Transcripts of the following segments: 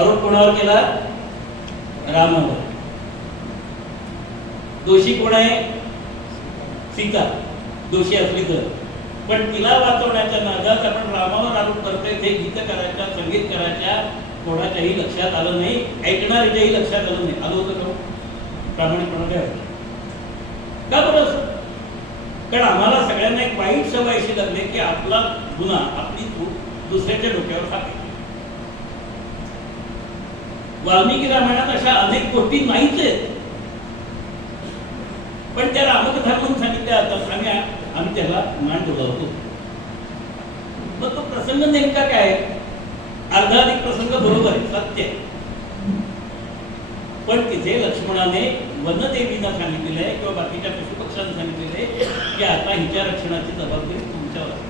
आरोप कोणावर केला? रामावर. दोषी कोण आहे? सीता दोषी असली तर. पण तिला वाचवण्याच्या नादात आपण रामावर आरोप करतोय ते गीतकाराच्या संगीतकाराच्या कोणाच्याही लक्षात आलं नाही, ऐकणाऱ्याच्याही लक्षात आलं नाही. आलं होतं का? प्रामाणिकपणाने वाटलं का बरं असं? कारण आम्हाला सगळ्यांना एक वाईट सवय अशी लागली की आपला गुन्हा आपली चूक दुसऱ्याच्या डोक्यावर टाकायची. वाल्मिकी रामायणात अशा अनेक गोष्टी नाहीच आहेत, पण त्या रामकथा म्हणून सांगितल्या जातात. आम्ही त्याला मान ठेवतो. मग तो प्रसंग नेमका काय? अर्धाधिक प्रसंग बरोबर आहे, सत्य आहे. पण तिथे लक्ष्मणाने वनदेवींना सांगितलेलं आहे किंवा बाकीच्या पशुपक्ष्यांना सांगितलेलं आहे की आता हिच्या रक्षणाची जबाबदारी तुमच्यावर आहे.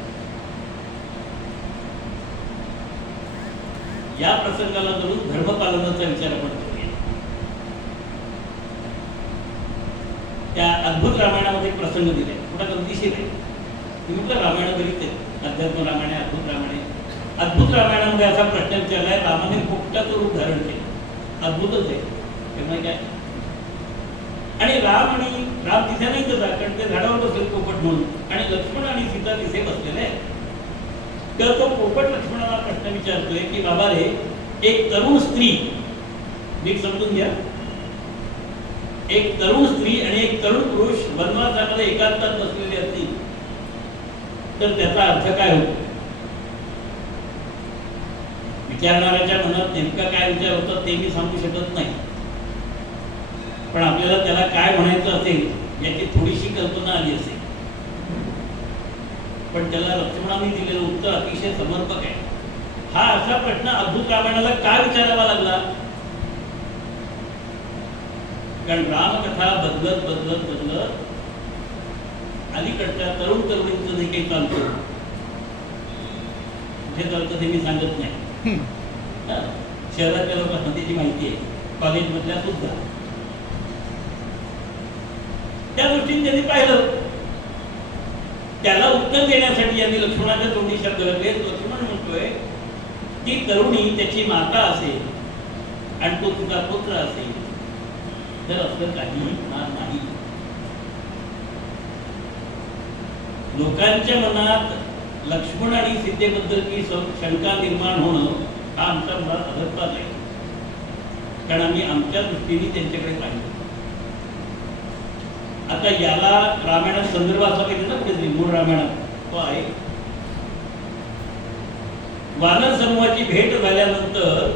या प्रसंगाला धरून धर्मपालनाचा विचार आपण करूया. त्या अद्भुत रामायणामध्ये प्रसंग दिले, कुठं गमतीशीर आहे. मी म्हटलं रामायण बरीच आहे, अध्यात्म रामायण आहे, अद्भुत रामायण आहे. अद्भुत रामायणामध्ये असा प्रश्न विचारलाय, रामाने पोपटाचं रूप धारण केलं. अद्भुतच आहे. त्यामुळे काय? आणि राम तिथे नाही तसा, कारण ते झाडावर बसले पोपट म्हणून, आणि लक्ष्मण आणि सीता तिथे बसलेले आहे. तर तो पोपट लक्ष्मणाला प्रश्न विचारतोय की बाबा रे, एक तरुण स्त्री, नीट समजून घ्या, एक तरुण स्त्री आणि एक तरुण पुरुष वनवासामध्ये एकांतात बसलेले असतील तर त्याचा अर्थ काय होतो? विचारणाऱ्याच्या मनात नेमका काय विचार होता ते मी सांगू शकत नाही, पण आपल्याला त्याला काय म्हणायचं असेल याची थोडीशी कल्पना आली असेल. पण त्याला लक्ष्मणाने दिलेलं उत्तर अतिशय समर्पक आहे. हा असा प्रश्न अद्भुत रामायणाला का विचारावा लागला? कारण रामकथा बदलत बदलत बदलत अलीकडच्या तरुण तरुणींचं जे काही चालतं, कुठे चालतं ते मी सांगत नाही. शहरातल्या लोकांना त्याची माहिती आहे, कॉलेजमधल्या सुद्धा. त्या दृष्टीने त्यांनी पाहिलं. त्याला उत्तर देण्यासाठी यांनी लक्ष्मणाच्या तोंडी शब्द लागले. लक्ष्मण म्हणतोय ती तरुणी त्याची माता असेल आणि तो तिचा पुत्र असेल तर असं काही होणार नाही. लोकांच्या मनात लक्ष्मण आणि सीतेबद्दलची शंका निर्माण होणं हा आमचा मुळात अधर्म आहे, कारण आम्ही आमच्या दृष्टीने त्यांच्याकडे पाहिलं. आता याला रामायणात संदर्भ असा पाहिजे ना, कुठेतरी मूळ रामायणात तो आहे. वानर समूहाची भेट झाल्यानंतर,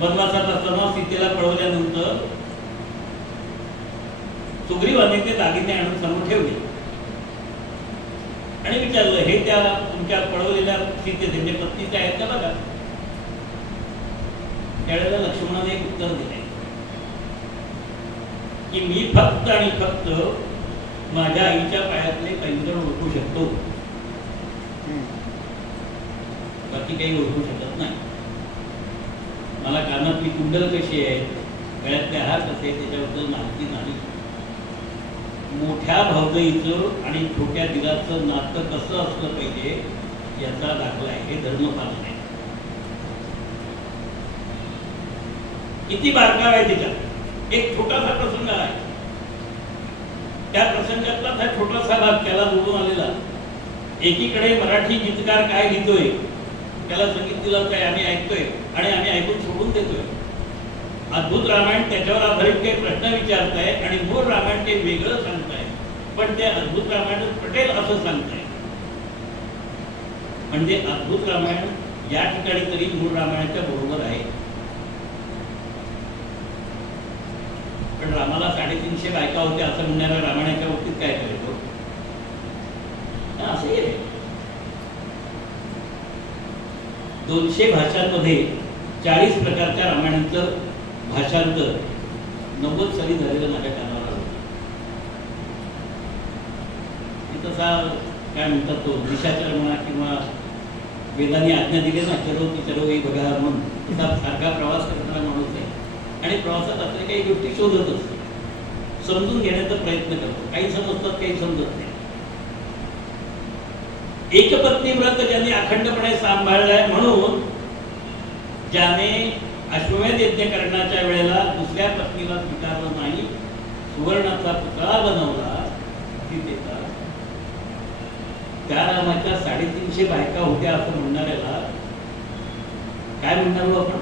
वनवासात असताना सीतेला पळवल्यानंतर सुग्रीवाने ते दागिने आणून समोर ठेवले आणि विचारलं, हे त्या तुमच्या पळवलेल्या सीते त्यांच्या पत्नीचे आहेत का बघा. त्यावेळेला लक्ष्मणाने एक उत्तर दिले की मी फक्त आणि फक्त माझ्या आईच्या पायातले पैंजण ओळखू शकतो, बाकी काही ओळखू शकत नाही. मला कानातली कुंडल कशी आहे, गळ्यातले हार कसे, त्याच्याबद्दल माहिती नाही. मोठ्या भावजाईचं आणि छोट्या दिलाचं नातं कसं असलं पाहिजे याचा दाखला आहे. हे धर्मपालन आहे. किती बारकाव आहे त्याच्यात. एक छोटासा प्रसंग आहे, त्या प्रसंगातला हा छोटासा भाग त्याला जोडून आलेला. एकीकडे मराठी गीतकार काय लिहितोय, त्याला संगीत दिलं काय आम्ही ऐकतोय आणि आम्ही ऐकून सोडून देतोय. अद्भुत रामायण त्याच्यावर आधारित काही प्रश्न विचारताय आणि मूळ रामायण ते वेगळं सांगताय, पण ते अद्भुत रामायण पटेल असं सांगताय. म्हणजे अद्भुत रामायण या ठिकाणी तरी मूळ रामायणाच्या बरोबर आहे. पण रामाला 350 बायका होत्या असं म्हणणाऱ्या रामायणाच्या बाबतीत काय करायचं? असं आहे. 200 भाषांमध्ये 40 प्रकारच्या रामायणाचं भाषांतर 90 साली झालेलं माझ्या कानावर आलं. तसा काय म्हणतात तो दिशाचर म्हणा किंवा वेदांनी आज्ञा दिली ना, चरो ती चरो हे बघा म्हणून, तसा सारखा प्रवास करणारा माणूस आहे आणि प्रवासात आपल्या काही गोष्टी शोधत असतो, समजून घेण्याचा प्रयत्न करतो. काही समजतात, काही समजत नाही. एकपत्नी व्रत ज्यांनी अखंडपणे सांभाळलाय म्हणून ज्याने अश्वमेध यज्ञ करण्याच्या वेळेला दुसऱ्या पत्नीला स्वीकारलं नाही, सुवर्णाचा पुतळा बनवला सीतेचा, त्या रामाच्या 350 बायका होत्या असं म्हणणाऱ्याला काय म्हणणार आपण?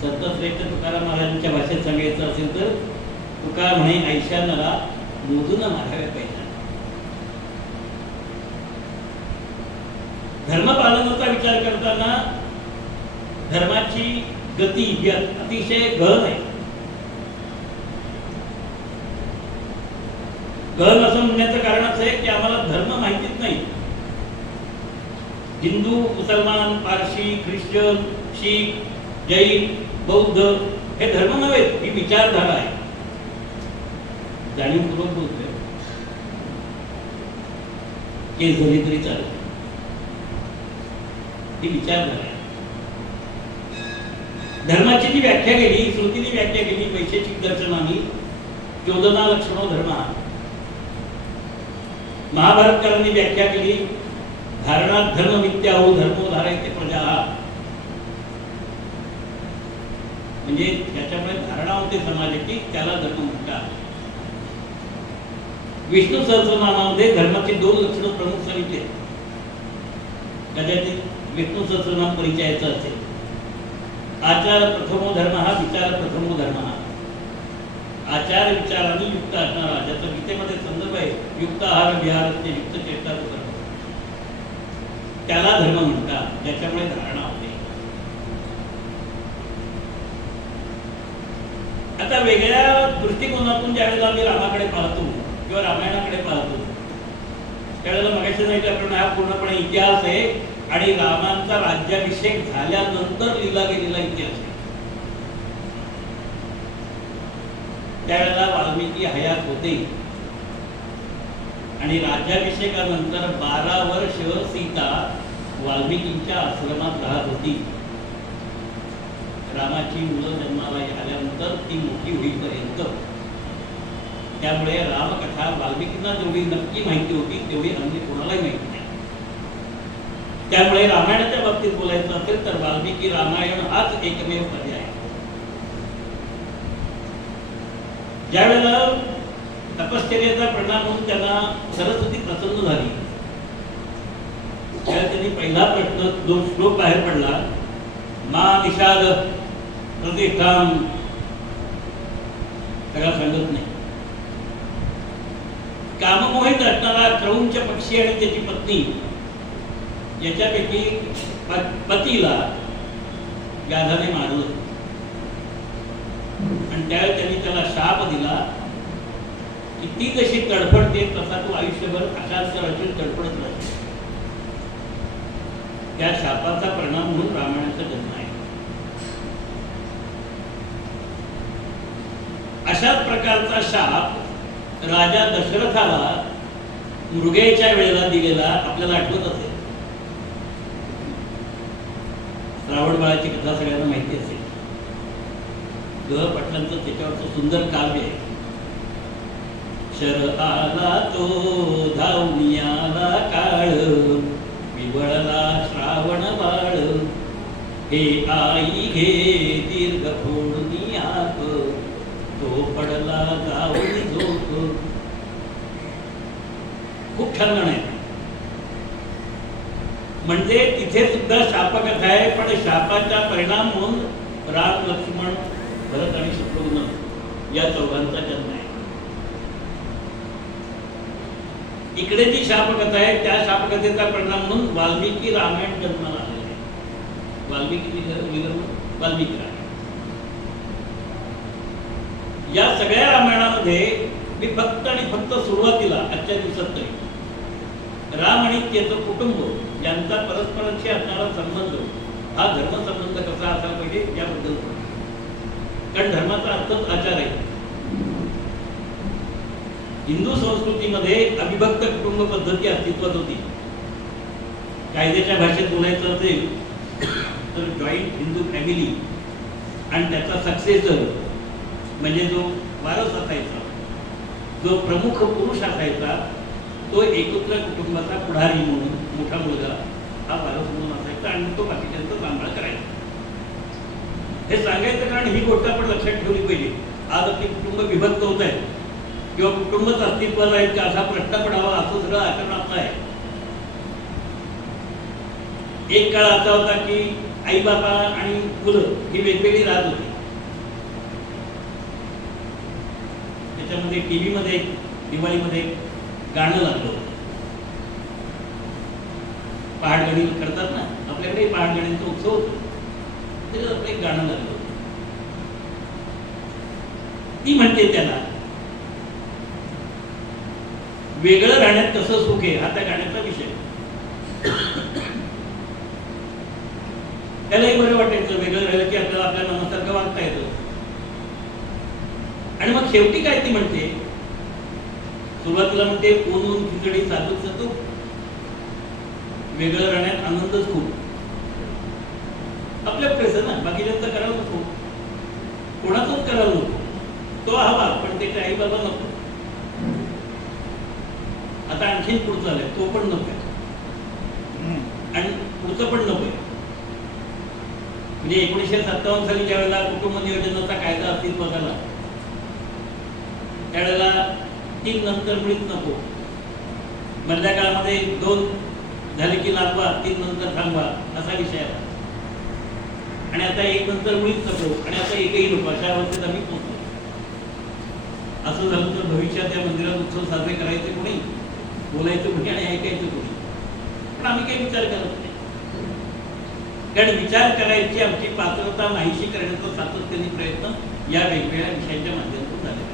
संत श्रेष्ठ तुकाराम महाराजांच्या भाषेत सांगायचं असेल तर तुका म्हणे ऐशा नरा मोजून माराव्या पाहिजे. धर्मपालनाचा विचार करताना धर्माची गती ही अतिशय गहन आहे. गहन असं म्हणण्याचं कारण असं आहे की आम्हाला धर्म माहितीच नाही. हिंदू, मुसलमान, पारशी, ख्रिश्चन, शीख, जैन, बौद्ध हे धर्म नव्हे, ही विचारधारा आहे. जाणीवपूर्वक बोलतोय, हे झाली तरी चालेल, ही विचारधारा आहे. धर्माची जी व्याख्या केली, श्रुतीने व्याख्या केली, वैशेषिक दर्शनाने, चोदना लक्षणो धर्म, महाभारतकारांनी व्याख्या केली, धारणात धर्म मिथ्या हो धर्मो धारायचे प्रजा, म्हणजे त्याच्यामुळे धारणा होते समाजाची, त्याला धर्म म्हणतात. विष्णू सहस्रनामामध्ये धर्माची 2 लक्षणं प्रमुख सांगितले. कदाचित विष्णू सहस्रनाम परिचयाचं असेल. आचार प्रथमो धर्म हा, विचार प्रथमो धर्म हा. आचार विचाराने युक्त असणारा, ज्याचा गीतेमध्ये संदर्भ आहे, युक्त आहार विहाराचे युक्त चेष्टा धर्म, त्याला धर्म म्हणतात. त्याच्यामुळे धारणा होते. आता वेगळ्या दृष्टिकोनातून ज्यावेळेला आम्ही रामाकडे पाहतो किंवा रामायणाकडे पाहतो, त्यावेळेला मगाशी सांगितल्याप्रमाणे हा पूर्णपणे इतिहास आहे आणि रामांचा राज्याभिषेक झाल्यानंतर लिहिला गेलेला इतिहास आहे. त्यावेळेला वाल्मिकी हयात होते आणि राज्याभिषेकानंतर 12 वर्ष सीता वाल्मिकींच्या आश्रमात राहत होती. रामाची मुलं जन्माला आल्यानंतर ती मोठी होईपर्यंत. त्यामुळे रामकथा वाल्मिकींना जेवढी नक्की माहिती होती तेवढी अन्य कोणालाही माहिती नाही. त्यामुळे रामायणाच्या बाबतीत बोलायचं असेल तर वाल्मिकी रामायण हाच एकमेव पर्याय आहे. ज्यावेळेला तपश्चर्याचा परिणाम म्हणून त्यांना सरस्वती प्रसन्न झाली, त्यावेळेला त्यांनी पहिला प्रश्न, जो श्लोक बाहेर पडला, मा निषाद प्रतिष्ठाम, त्याला सांगत नाही. काममोहित असणारा क्रौंच पक्षी आणि त्याची पत्नी याच्यापैकी पतीला व्याधाने मारलं आणि त्यावेळी त्यांनी त्याला शाप दिला की ती जशी तडफडते तसा तू आयुष्यभर अशाच तऱ्हेची तडफडत राहते. त्या शापाचा परिणाम म्हणून रामायणाचा जन्म आहे. अशाच प्रकारचा शाप राजा दशरथाला मृगेच्या वेळेला दिलेला आपल्याला आठवत असेल. श्रावण बाळाची कथा सगळ्यांना माहिती असेल. पाटलांचं त्याच्यावरचं सुंदर काव्य आहे. शर आला तो धावणी आला काळ, विवळला श्रावण बाळ, हे आई घे दीर्घ फोडणी आग, तो पडला जाऊन झोप. खूप छान गाणं आहे. म्हणजे तिथे सुद्धा शापकथा आहे, पण शापाचा परिणाम म्हणून राम, लक्ष्मण, भरत आणि शत्रुघ्न या चौघांचा जन्म आहे. इकडे जी शापकथा आहे त्या शापकथेचा परिणाम म्हणून वाल्मिकी रामायण जन्माला आलेला आहे. वाल्मिकी रामायण या सगळ्या रामायणामध्ये मी फक्त आणि फक्त सुरुवातीला आजच्या दिवसात तरी राम आणि त्याचं कुटुंब यांचा परस्परांशी असणारा संबंध, हा धर्मसंबंध कसा असायला पाहिजे याबद्दल, कारण धर्माचा अर्थच आचार आहे. हिंदू संस्कृतीमध्ये अविभक्त कुटुंब पद्धती अस्तित्वात होती. कायद्याच्या भाषेत बोलायचं असेल तर जॉईंट हिंदू फॅमिली आणि त्याचा सक्सेसर म्हणजे जो वारस असायचा, जो प्रमुख पुरुष असायचा, तो एकत्र कुटुंबाचा पुढारी म्हणून मोठा मुलगा हा वारस म्हणून असायचा आणि तो बाकीच्यांचा सांभाळ करायचा. हे सांगायचं कारण ही गोष्ट आपण लक्षात ठेवली पाहिजे. आज आपली कुटुंब विभक्त होत आहे किंवा कुटुंबच अस्तित्वाला आहेत का असा प्रश्न पडावा असं सगळं आचरण आपलं आहे. एक काळ असा होता की आई बाबा आणि मुलं ही वेगवेगळी राहत होती. त्याच्यामध्ये टीव्ही मध्ये दिवाळीमध्ये गाणं लागलं होतं. पहाटगणी करतात ना, आपल्याकडे पहाटगणींचा उत्सव होतो, त्याच्यात आपलं एक गाणं लागलं होतं. ती म्हणते त्याला वेगळं राहण्यात कसं सुख आहे हा त्या गाण्याचा विषय. त्यालाही बरं वाटायचं वेगळं राहिलं की आपल्याला आपल्या मनासारखं वागता येतं. आणि मग शेवटी काय ती म्हणते, सुरुवातीला म्हणते ऊन ऊन खिचडी साधूच सतू, वेगळं राहण्यात आनंदच खूप. आपल्या प्रेस ना, बाकीच्यांचं करायला नको, कोणाचंच करायला नको. तो हवा पण त्याच्या आई बाबा नको. आता आणखीन पुढचं आलंय, तो पण नको आणि पुढचं पण नको. म्हणजे 1957 साली ज्या वेळेला कुटुंब नियोजनाचा कायदा अस्तित्वात आला त्यावेळेला 3 नंतर मुळीच नको. मधल्या काळामध्ये 2 झाले की लांबवा, 3 नंतर थांबवा असा विषय आला. आणि आता 1 नंतर मुळीच नको आणि आता एकही नको अशा अवस्थेत आम्ही पोहोचलो. असं झालं तर भविष्यात या मंदिरात उत्सव साजरे करायचे कोणी, बोलायचं कोणी आणि ऐकायचं कोणी. पण आम्ही काही विचार करत नाही, कारण विचार करायची आमची पात्रता नाहीशी करण्याचा सातत्याने प्रयत्न या वेगवेगळ्या विषयांच्या माध्यमातून झाले.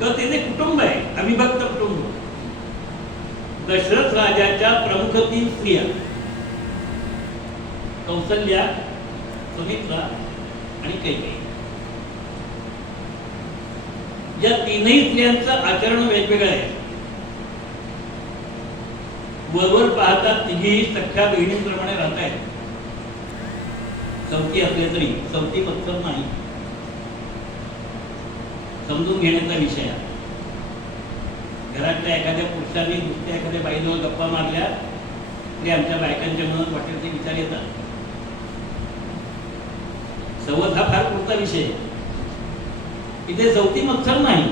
तर त्याचे कुटुंब आहे अविभक्त कुटुंब. दशरथ राजाच्या प्रमुख 3 स्त्रिया कौसल्या, सुमित्रा आणि कैकेयी. या 3ही स्त्रियांचं आचरण वेगवेगळं आहे. वरवर पाहता तिघी सख्या बहिणींप्रमाणे राहत आहेत. चौथी असले तरी चौथी मत्सर नाही, समजून घेण्याचा विषय आहे. घरातल्या एखाद्या पुरुषाने दुसऱ्या एखाद्या बाईजवळ गप्पा मारल्या तरी आमच्या बायकांच्या मनात वाटेल ते विचार येतात. संवाद हा फार पुढचा विषय आहे. इथे चौथी मत्सर नाही,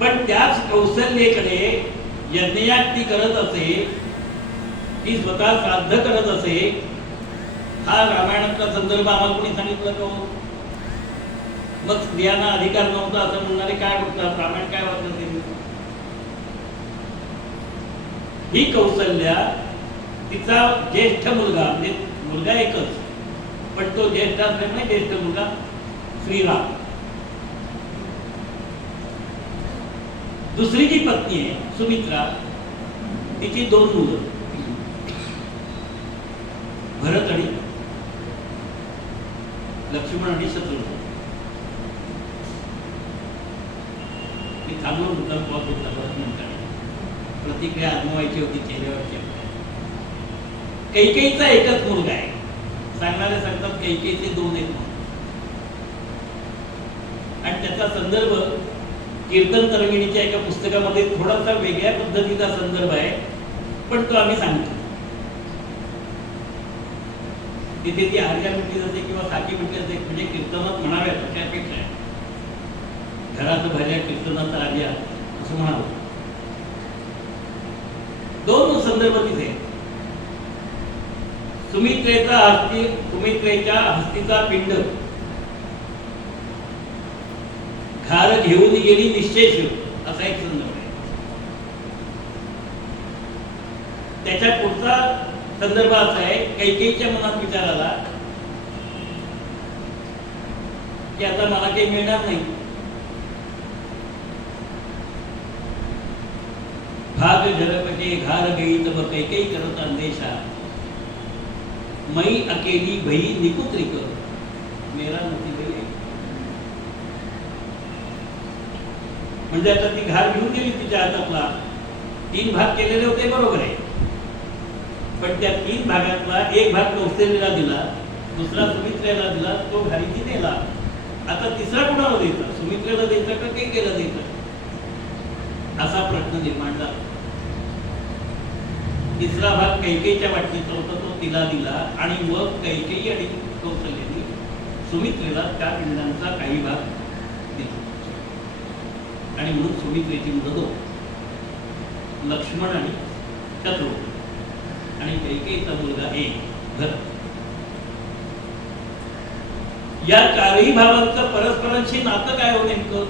पण त्याच कौशल्येकडे यज्ञयाग ती करत असे, ती स्वतः श्राद्ध करत असे. हा रामायणातला संदर्भ आम्हाला कोणी सांगितलं का? मग स्त्रियांना अधिकार नव्हता असं म्हणणारे काय बोलतात? रामायण काय वाचलं ते? ही कौशल्या तिचा ज्येष्ठ मुलगा, म्हणजे मुलगा एकच पण तो ज्येष्ठ असल्यामुळे ज्येष्ठ मुलगा श्रीराम. दुसरी जी पत्नी आहे सुमित्रा, तिची 2 मुलं भरत आणि लक्ष्मण आणि शत्रुघ्न. मी थांबलो मुद्दाम प्रतिक्रिया अनुभवायची होती चेहऱ्यावरची. कैकेयीचा एकच मुलगा आहे. सांगणारे सांगतात कैकेयीचे 2 आहेत आणि त्याचा संदर्भ कीर्तन तरंगिणीच्या एका पुस्तकामध्ये थोडासा वेगळ्या पद्धतीचा संदर्भ आहे, पण तो आम्ही सांगतो. तिथे ती आर्या म्हटली जाते किंवा साकी म्हटली जाते, म्हणजे कीर्तनात म्हणाव्यात अशा अपेक्षा आहे. घरात भाज्या कीर्तनाचा आर्या असं म्हणावं. 2 संदर्भ तिथे. सुमित्रेच्या हस्तीचा पिंड घार घेऊन गेली निश्चय असा एक संदर्भ आहे. त्याच्या पुढचा संदर्भ असा आहे, कैकेयीच्या मनात विचार आला की आता मला काही मिळणार नाही. भाग जरपटे घार गई तब कैकेयी करत अंदेशा, मई अकेली भई निपुत्रिक मेरा नती भई. म्हणजे आता ती घार घेऊन गेली तिच्या हातातला. 3 भाग केलेले होते बरोबर आहे, पण त्या 3 भागातला एक भाग कौशल्याला दिला, दुसरा सुमित्रेला दिला, तो घारीची नेला. आता तिसरा कुणाला द्यायचा? सुमित्रेला द्यायचा का कैकेयीला द्यायचा? असा प्रश्न निर्माण झाला. तिसरा भाग कैकेयीच्या वाटणीचा होता, तो तिला दिला आणि मग कैकेयी आणि कौशल्याने सुमित्रेला त्या पिंडांचा काही भाग दिला. आणि म्हणून सुमित्रेची मुलं दोन, लक्ष्मण आणि शत्रुघ्न, आणि कैकेयीचा मुलगा एक भरत. या चारही भावांचं परस्परांशी नातं काय हो नेमकं?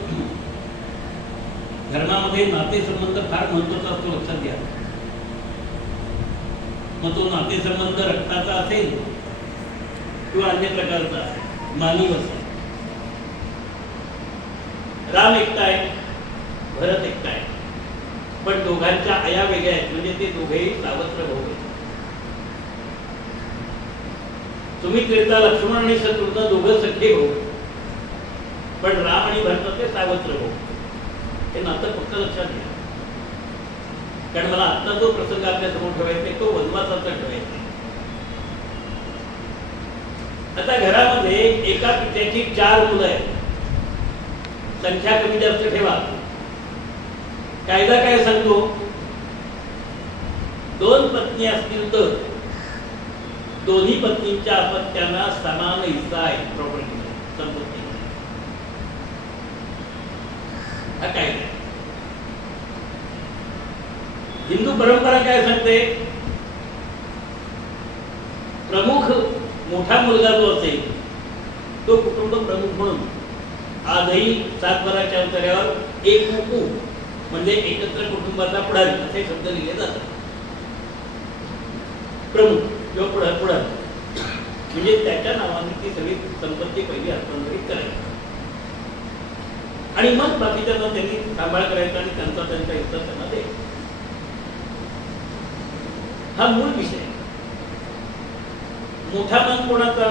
धर्मामध्ये नातेसंबंध फार महत्वाचा असतो, लक्षात घ्या. मग तो नातेसंबंध रक्ताचा असेल किंवा अन्य प्रकारचा असेल, मानव असेल. राम एकटा आहे, भरत एकटा आहे, पण दोघांच्या आया वेगळ्या आहेत, म्हणजे ते दोघेही सावत्र भाऊ आहेत. सुमित्रेचा लक्ष्मण आणि शत्रुघ्न दोघं सख्खे भाऊ, पण राम आणि भरताचे सावत्र भाऊ. हे नातं फक्त लक्षात घ्या, कारण मला आता जो प्रसंग आपल्या समोर ठेवायचा तो वनवासाचा ठेवायचा. आता घरामध्ये एका पित्याची 4 मुलं आहेत, संख्या कमी जास्त ठेवा. कायदा काय सांगतो? 2 पत्नी असतील तर दोन्ही पत्नींच्या अपत्यांना समान हिस्सा आहे प्रॉपर्टीमध्ये, संपत्तीमध्ये. हा कायदा. हिंदू परंपरा काय सांगते? प्रमुख मोठा मुलगा जो असेल तो कुटुंब प्रमुख म्हणून आजही सातबाराच्या अंतरावर एक कुकू म्हणजे एकत्र कुटुंबाचा पुढारी असे शब्द लिहिले जातात. प्रमुख किंवा पुढारी म्हणजे त्याच्या नावाने ती सगळी संपत्ती पहिली हस्तांतरित करायची आणि मग बाकीच्यांना त्यांनी सांभाळ करायचा आणि त्यांचा हिस्सा त्यांना द्यायचा. हा मूळ विषय. मोठा मान कोणाचा?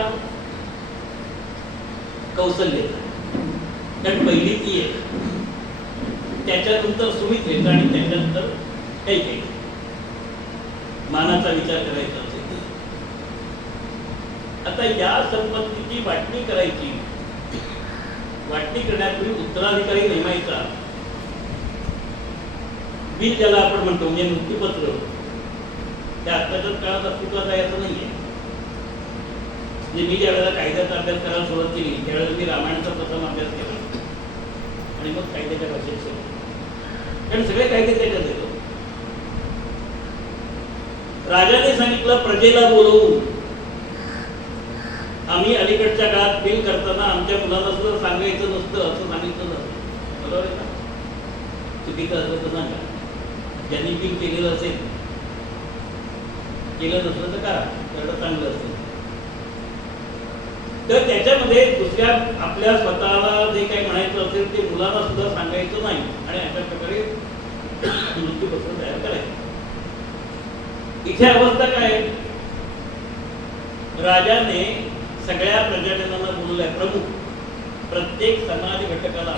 कौशल्याचा, कारण पहिली ती आहे, त्याच्यानंतर सुमित्रेचा आणि त्याच्यानंतर कैकेयी. मानाचा विचार करायचा असेल आता या संपत्तीची वाटणी करायची. वाटणी करण्यापूर्वी उत्तराधिकारी नेमायचा. बिल ज्याला आपण म्हणतो म्हणजे मृत्यूपत्र, त्या आत्ताच्या काळात अस्तित्वात आहे असं नाहीये. म्हणजे मी ज्या वेळेला कायद्याचा अभ्यास करायला सुरुवात केली त्यावेळेला मी रामायणाचा प्रथम अभ्यास केला आणि मग कायद्याच्या भाषेत शिकलो, कारण सगळे कायदे त्याच्यात येतो. राजाने सांगितलं प्रजेला बोलवून आम्ही अलीकडच्या काळात बिल करताना आमच्या मुलांना सुद्धा सांगायचं नसतं असं सांगितलं जातं. बरोबर आहे का? चुकीचं असलं तर सांगा. ज्यांनी बिल केलेलं असेल, केलं नसलं तर करा, तेवढं चांगलं असतं. तर त्याच्यामध्ये दुसऱ्या आपल्या स्वतःला जे काही म्हणायचं असेल ते मुलांना सुद्धा सांगायचं नाही आणि अशा प्रकारे मृत्यूपत्र तयार करायचं. इथे अवस्था काय? राजाने सगळ्या प्रजाजनांना बोलवलंय, प्रमुख प्रत्येक समाज घटकाला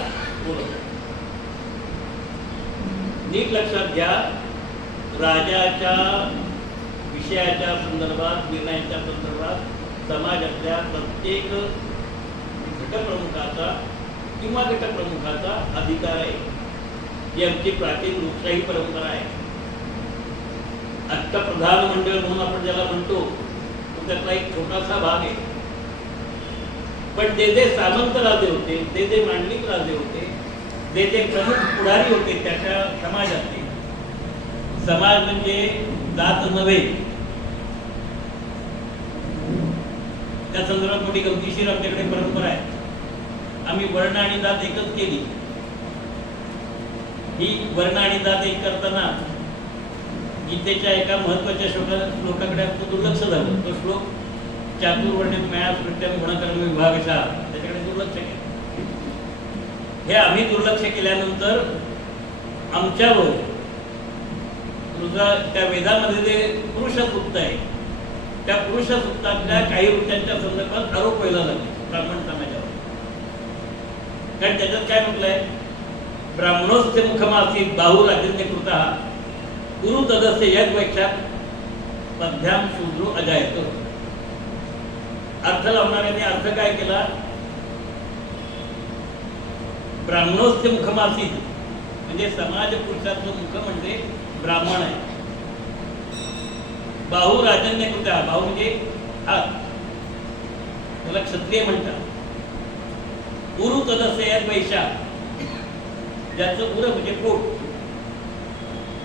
बोलवलं. नीट लक्षात घ्या, राजाच्या विषयाच्या संदर्भात, निर्णयाच्या संदर्भात समाजातल्या प्रत्येक घटप्रमुखाचा किंवा घटप्रमुखाचा अधिकार आहे. ही आमची प्राचीन लोकशाही परंपरा आहे. आजचा प्रधान मंडळ म्हणून आपण ज्याला म्हणतो तो त्यातला एक छोटासा भाग आहे. पण जे जे सामंत राजे होते, जे जे मांडलिक राजे होते, जे जे प्रमुख पुढारी होते त्याच्या समाजातले, समाज म्हणजे जात नव्हे, त्या संदर्भात मोठी गमतीशीर आमच्याकडे परंपरा आहे. आम्ही वर्ण आणि जात एकच केली. ही वर्ण आणि जात एक करताना गीतेच्या एका महत्वाच्या श्लोकाकडे आमचं दुर्लक्ष झालं. तो श्लोक चातुर्वर्ण्यं मया सृष्टं गुणकर्म विभागशः, त्याच्याकडे दुर्लक्ष केलं. हे आम्ही दुर्लक्ष केल्यानंतर आमच्यावर त्या वेदामध्ये जे पुरुष सूक्त आहे त्या पुरुष सूक्तातल्या काही वृत्त्यांच्या संदर्भात आरोप व्हायला लागले ब्राह्मण समाजावर. कारण त्याच्यात काय म्हटलंय? ब्राह्मणोस्य मुखमासीत बाहू राजन्य कृता गुरु तदस्य यज्ञपेक्षा मध्याम शूद्रो अजायतो. अर्थ लावणाऱ्याने अर्थ काय केला? ब्राह्मणोस्य मुखमासीत म्हणजे समाज पुरुषाचं मुख म्हणजे ब्राह्मण आहे. बाहू राजन्य कृत्या, बाहू म्हणजे हात, त्याला क्षत्रिय म्हणतात. उरु तदस्य वैश्या, ज्याचं उर म्हणजे पोट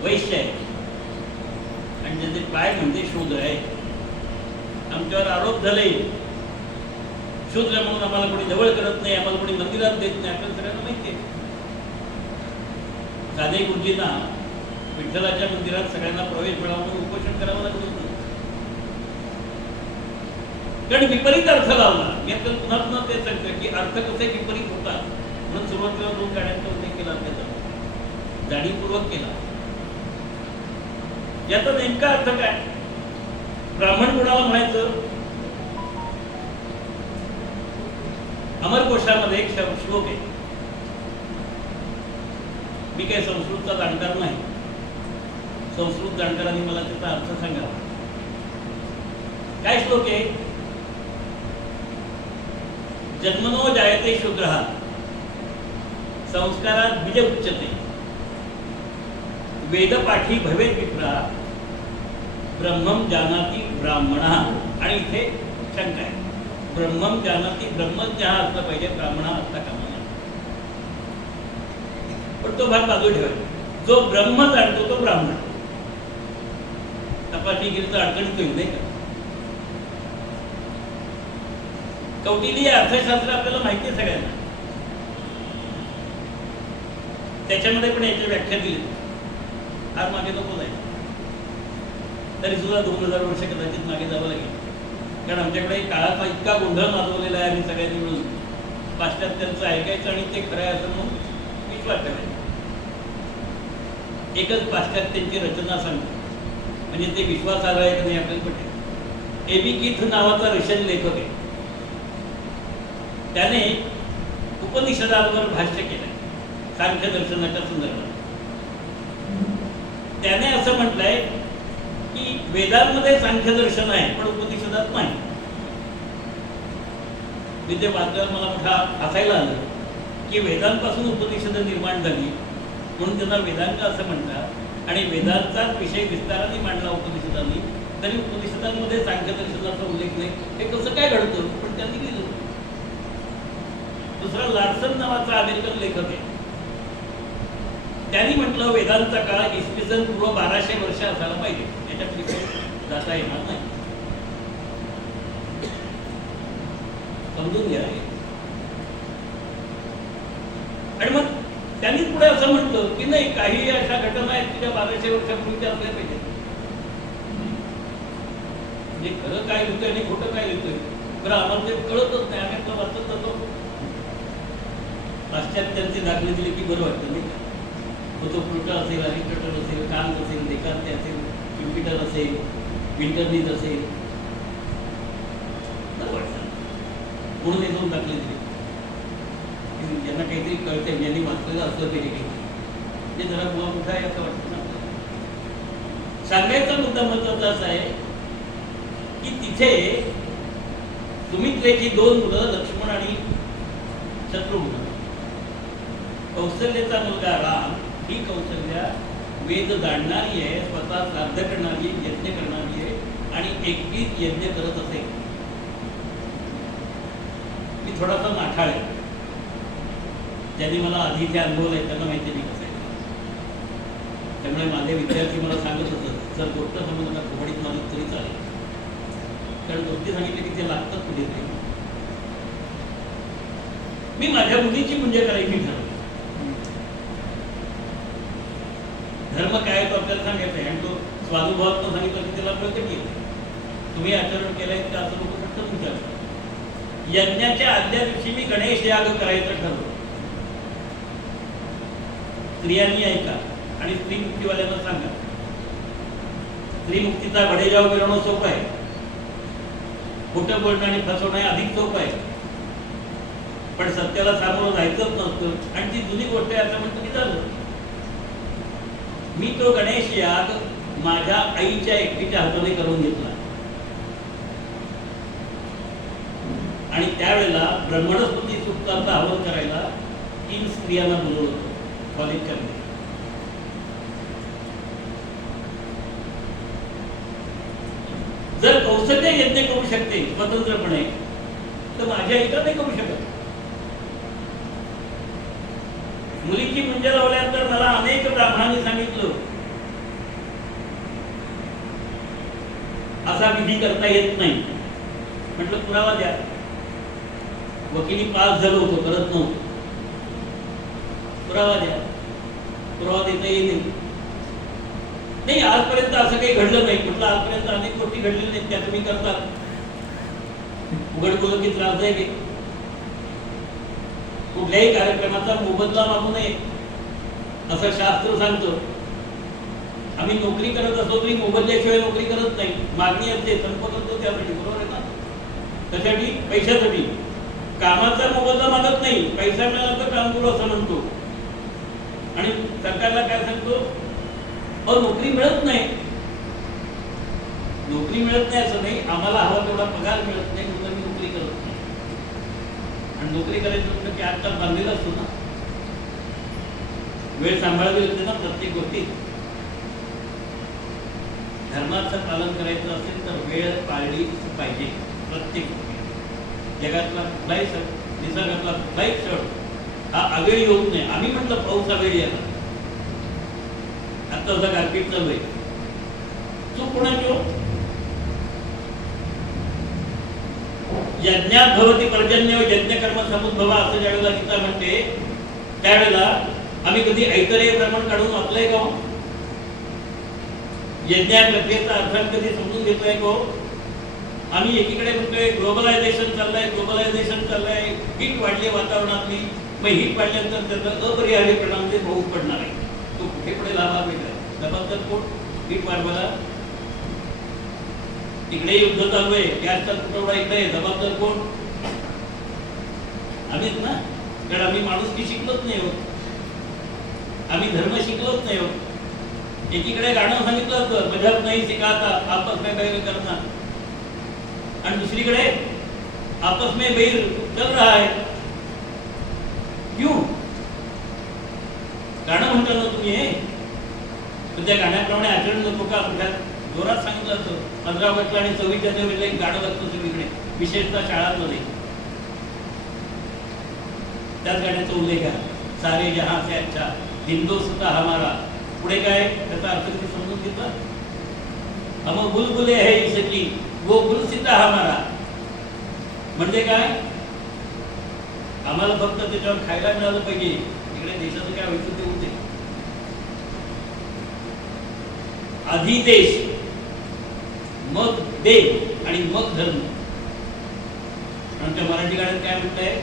वैश्य आहे आणि ज्याचे पाय म्हणजे शूद्र आहे. आमच्यावर आरोप झाले शूद्र म्हणून आम्हाला कोणी जवळ करत नाही, आम्हाला कोणी मंदिरात देत नाही. आपल्याला सगळ्यांना माहिती आहे. साने गुरुजींना विठ्ठलाच्या मंदिरात सगळ्यांना प्रवेश मिळावा म्हणून उपोषण करावं लागलं होतं, कारण विपरीत अर्थ लावला. मी आपल्याला पुन्हा पुन्हा ते सांगतो की अर्थ कसे विपरीत होतात, म्हणून सुरुवातीला 2 गाड्यांचा उल्लेख केला, त्याचा जाणीवपूर्वक केला. याचा नेमका अर्थ काय? ब्राह्मण कोणाला म्हणायचं? अमरकोशामध्ये एक श्लोक आहे. मी काही संस्कृतचा जाणकार नाही, संस्कृत जाणकारांनी मला त्याचा अर्थ सांगावा. काय श्लोक आहे? जन्मनो जायते शूद्रः संस्कारात बीज उच्यते वेदपाठी भवेत विप्रा ब्रह्मम जानाति ब्राह्मणः. आणि इथे शंका आहे, ब्रह्मम जानाति ब्रह्मज्ञ असला पाहिजे, ब्राह्मण असता कामा नये. पण तो भाग बाजू ठेवायचा. जो ब्रह्म जाणतो तो ब्राह्मण. तपासणी केली तर अडचणीत होईल नाही का? कौटिल्य अर्थशास्त्र आपल्याला माहिती आहे सगळ्यांना, त्याच्यामध्ये पण याची व्याख्या दिली. फार मागे नको जायचं, तरी सुद्धा 2000 वर्ष कदाचित मागे जावं लागेल, कारण आमच्याकडे काळाचा इतका गोंधळ माजवलेला आहे. आम्ही सगळ्यांनी मिळून पाश्चात्यांचं ऐकायचं आणि ते खरं आहे असं म्हणून विश्वास ठेवायचा. एकच पाश्चात्यांची रचना सांगतो, म्हणजे ते विश्वासार्ह आहे की नाही आपल्याला पटेल. एबी कीथ नावाचा रशियन लेखक आहे, त्याने उपनिषदांवर भाष्य केलंय सांख्य दर्शनाच्या संदर्भात. त्याने असं म्हटलंय की वेदांमध्ये सांख्य दर्शन आहे पण उपनिषदात नाही. मी ते वाचल्यावर मला मोठा हसायला आलं की वेदांपासून उपनिषद निर्माण झाली म्हणून त्यांना वेदांग असं म्हणतात, आणि वेदांचाच विषय विस्ताराने मांडला उपनिषदांनी, तरी उपनिषदांमध्ये सांख्य दर्शनाचा उल्लेख नाही. हे कसं काय घडतं? पण त्यांनी लिहिलं. दुसरा लार्सन नावाचा अमेरिकन लेखक आहे, त्यांनी म्हटलं वेदांचा काळ इसवी सन पूर्व 1200 वर्ष असायला पाहिजे, त्याच्यात जाता येणार नाही. समजून घ्या. आणि मग त्यांनी पुढे असं म्हटलं की नाही, काही अशा घटना आहेत की त्या 1200 वर्षापूर्वीच्या असल्या पाहिजे. म्हणजे खरं काय लिहितोय आणि खोटं काय लिहितोय बरं आम्हाला ते कळतच नाही. आम्ही आपलं वाचत जातो. पाश्चात्यांचे दाखले दिले की बरं वाटतं नाही का? तो प्लुटो असेल, अरिस्टॉटल असेल, कांत असेल, डेकार्ते असेल, ज्युपिटर असेल, विंटरनीज असेल, बरं वाटतं म्हणून हे 2 दाखले दिले. ज्यांना काहीतरी कळते, ज्यांनी वाचलेलं असलं तरी काही म्हणजे जरा बुवा मोठा आहे असं वाटतं ना. सांगायचा मुद्दा महत्वाचा असा आहे की तिथे सुमित्रेची 2 मुलं लक्ष्मण आणि शत्रुघ्न. कौशल्याचा मुलगा राम, ही कौशल्या वेद जाणणारी आहे, स्वतः श्राद्ध करणारी, यज्ञ करणारी आहे आणि एकटीच यज्ञ करत असे. मी थोडासा नाठाळ आहे, ज्यांनी मला आधी ते अनुभवलं आहे त्यांना माहिती नाही कसं आहे. त्यामुळे माझे विद्यार्थी मला सांगत होतं सर गोष्ट समजून नका, फुगडीत माझं तरी चालेल, कारण गोष्टी सांगितले की ते लागतात कुठेतरी. मी माझ्या मुलीची पूजा करायची ठरवली. धर्म काय तो आपल्याला सांगायचं आहे, आणि तो स्वानुभवात सांगितलं की त्याला प्रकट येते. तुम्ही आचरण केलंय का असं लोक फक्त विचारतात. यज्ञाच्या आदल्या दिवशी मी गणेश याग करायचं ठरवलं. स्त्रियांनी ऐका आणि स्त्री मुक्तीवाल्यांना सांगा. स्त्री मुक्तीचा बडेजाव मिळवणं सोपं आहे, खोटं बोलणं आणि फसवणं अधिक सोपं आहे, पण सत्याला सामोरं जायचंच नसतं. आणि ती जुनी गोष्ट आहे असं म्हणतो की झालं. मी तो गणेश याग माझ्या आईच्या एकटीच्या हाताने करून घेतला आणि त्यावेळेला ब्रह्मणस्पती सूक्ताचा हवन करायला 3 स्त्रियांना बोलवलं होतं कॉलेजच्या मध्ये. जर कौशल्य यज्ञ करू शकते स्वतंत्रपणे तर माझ्या इथं नाही करू शकत. मुलीची मुंज लावल्यानंतर मला अनेक ब्राह्मणांनी सांगितलं असा विधी करता येत नाही. म्हटलं पुरावा द्या. वकिली पास झालो होतो, करत नव्हतो. पुरावा द्या. पुरावा देता येईल नाही. आजपर्यंत असं काही घडलं नाही. म्हटलं आजपर्यंत अनेक गोष्टी घडलेल्या नाहीत, त्या तुम्ही करतात. उघड बोल की त्रासदायक आहे. कुठल्याही कार्यक्रमाचा मोबदला मागू नये असं शास्त्र सांगतं. आम्ही नोकरी करत असतो तरी मोबदल्याशिवाय नोकरी करत नाही. मागणी असते, संप करतो त्यासाठी, बरोबर आहे ना? त्यासाठी पैशासाठी. कामाचा मोबदला मागत नाही, पैसा मिळाला तर काम करू असं म्हणतो. आणि सरकारला काय सांगतो, अहो नोकरी मिळत नाही. नोकरी मिळत नाही असं नाही, आम्हाला हवा तेवढा पगार मिळत नाही म्हणून मी नोकरी करत नाही. आणि नोकरी करायचं म्हणलं की आजकाल बांधलेला असतो ना, वेळ सांभाळावी लागते ना प्रत्येक गोष्टी. धर्माचं पालन करायचं असेल तर वेळ पाळली पाहिजे. प्रत्येक जगातला कुठलाही सण, निसर्गातला कुठलाही क्षण हा अवेळी होत नाही. आम्ही म्हटलं पाऊस अवेळी आला, आता होता गारपीट चालू आहे. चूक कोणाची हो? यज्ञात भवती पर्जन्य यज्ञ कर्म समुद्भवा असं ज्यावेळेला गीता म्हणते त्यावेळेला आम्ही कधी ऐतरेय प्रमाण काढून वाचलंय का? यज्ञ प्रक्रियेचा अर्थ कधी समजून घेतोय का? आम्ही एकीकडे म्हणतोय ग्लोबलायझेशन चाललंय, ग्लोबलायझेशन चाललंय, हीट वाढली वातावरणातली. मग हीट वाढल्यानंतर त्याचा अपरिहार्य परिणाम ते पाऊस पडणार आहे. तो कुठे पडेल हा भाग वेगळा. जबाबदार कोण? हीट वाढवायला तिकडे युद्ध चालू आहे, गॅसचा तुटवडा इकडे आहे, जबाबदार कोण? आम्हीच ना. कारण आम्ही माणुसकी शिकलोच नाही होत, आम्ही धर्म शिकलोच नाही होत. एकीकडे गाणं सांगितलं होतं मजहब नाही सिखाता आपस में बैर करना, आणि दुसरीकडे आपस में बैर चल रहा है. क्यों? गाणं म्हणता ना तुम्ही हे, पण त्या गाण्याप्रमाणे आचरण नको का? जोरात सांगितलं होतं 15 ऑगस्टला आणि 26 जानेवारीला एक गाणं लागतं सगळीकडे, विशेषतः शाळांमध्ये. त्याच गाण्याचा उल्लेख आहे, सारे जहां से अच्छा हिंदुस्तान हमारा. पुढे काय त्याचा अर्थ तुम्ही समजून घेतला? हम बुलबुले है इसकी वो गुलसिता हमारा. म्हणजे काय? आम्हाला फक्त त्याच्यावर खायला मिळालं पाहिजे. इकडे देशाचं काय व्हायचं ते होते. आधी देश, मग देव आणि मग धर्म. आमच्या मराठी गाण्यात काय म्हणताय?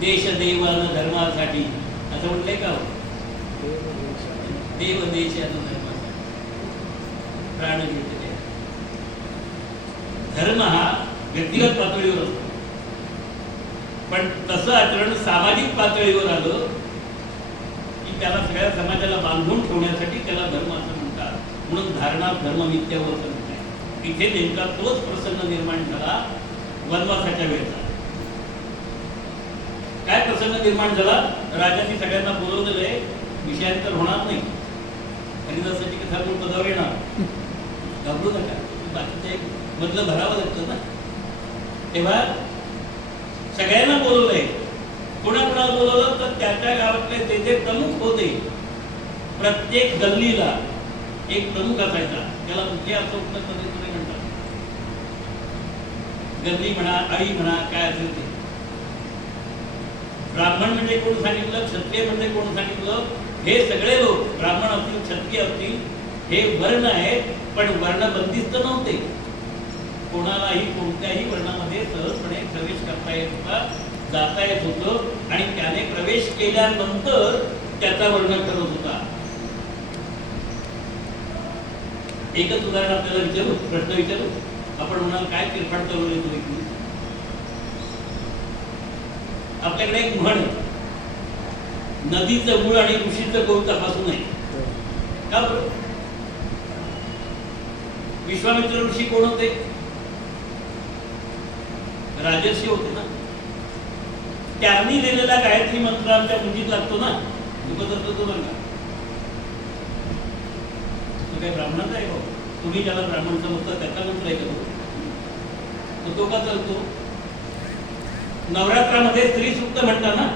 देश देवान धर्मासाठी असं म्हटलंय का? देव देशानं धर्मासाठी प्राण घेतले. धर्म हा व्यक्तिगत पातळीवर असतो, पण तसं आचरण सामाजिक पातळीवर आलं की त्याला सगळ्या समाजाला बांधून ठेवण्यासाठी त्याला धर्म असं म्हणतात. म्हणून धारणा धर्म मिथ्या होत नाही. इथे नेमका तोच प्रसंग निर्माण झाला वनवासाच्या वेळेचा. काय प्रसंग निर्माण झाला? राजांनी सगळ्यांना बोलवलेलं आहे, विषयांतर होणार नाही, हरिदासाची कथा म्हणून पदावर येणार, घाबरू नका. बाकीचं एक मधलं भरावं लागतं ना. तेव्हा सगळ्यांना बोलवलंय. कोणाकोणाला बोलवलं तर त्या गावातले ते जे प्रमुख होते, प्रत्येक गल्लीला एक प्रमुख असायचा, त्याला मुख्य असं उत्तर म्हणतात. गल्ली म्हणा, आळी म्हणा, काय असेल ते. ब्राह्मण म्हणजे कोण सांगितलं, क्षत्रिय म्हणजे कोण सांगितलं, हे सगळे लोक ब्राह्मण असतील, क्षत्रिय असतील, हे वर्ण आहेत, पण वर्ण बंदिस्त नव्हते. कोणालाही कोणत्याही वर्णामध्ये सहजपणे प्रवेश करता येत होता, जाता येत होतं. आणि त्याने प्रवेश केल्यानंतर त्याचा वर्ण ठरवत होता. एकच उदाहरण आपल्याला विचारू, प्रश्न विचारू. आपण म्हणाल काय चिरफाड चालवली तुम्ही? आपल्याकडे एक म्हण, नदीचं मूळ आणि ऋषीचं गौर तपासू नये. का बरं? विश्वामित्र ऋषी कोण होते? राजर्षी होते ना. त्यांनी दिलेला गायत्री मंत्र आमच्या मुंजीत लागतो ना, दुखत असतो तो बघा. तो काही ब्राह्मणाचा आहे भाऊ. तुम्ही ज्याला ब्राह्मण समजता त्याचा मंत्र आहे का तो का चालतो? नवरात्रामध्ये स्त्री सूक्त म्हणतात ना,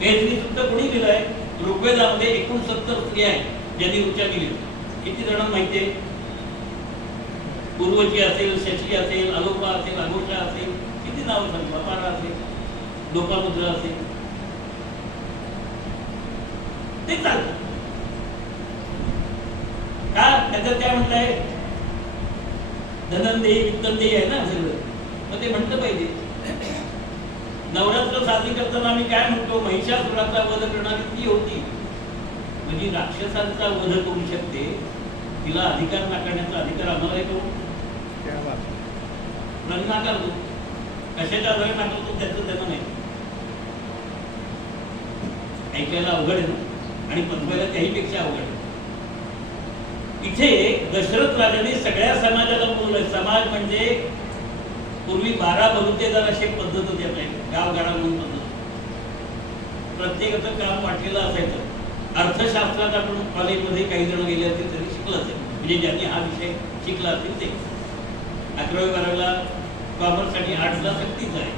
हे स्त्री सूक्त कोणी लिहिलंय? ऋग्वेदामध्ये 69 स्त्रिया आहेत ज्यांनी ऋचा दिली. किती जणांना माहिती आहे? पूर्वची असेल, शशी असेल, अलोपा असेल, अघोषा असेल, किती नाव सांग, अपारा असेल, लोपामुद्रा असेल, ते चालतं का? त्याच्यात काय म्हणताय? धनंदेही वित्तंदेही आहे ना सगळं, मग ते म्हटलं पाहिजे. नवरात्र साजरी करताना आम्ही काय म्हणतो? महिषासुराचा वध करणारी ती होती, म्हणजे राक्षसांचा वध करू शकते, तिला अधिकार नाकारण्याचा अधिकार आम्हाला येतो. नाकारतो. कशाच्या आधारे नाकारतो त्याचं त्यांना नाही. ऐकायला अवघड आहे ना, आणि पचवायला त्याहीपेक्षा अवघड आहे. इथे दशरथ राजाने सगळ्या समाजाला बोलवलं. समाज म्हणजे पूर्वी 12 बलुतेदार अशी पद्धत होती आपल्या गावगाडा म्हणून पद्धत. प्रत्येकाचं काम वाटलेलं असायचं. अर्थशास्त्रात आपण कॉलेजमध्ये काही जण गेले असतील तरी शिकलं असेल, म्हणजे ज्यांनी हा विषय शिकला असेल ते. 11वी 12वीला कॉमर्स आणि आर्ट्सला सक्तीच आहे,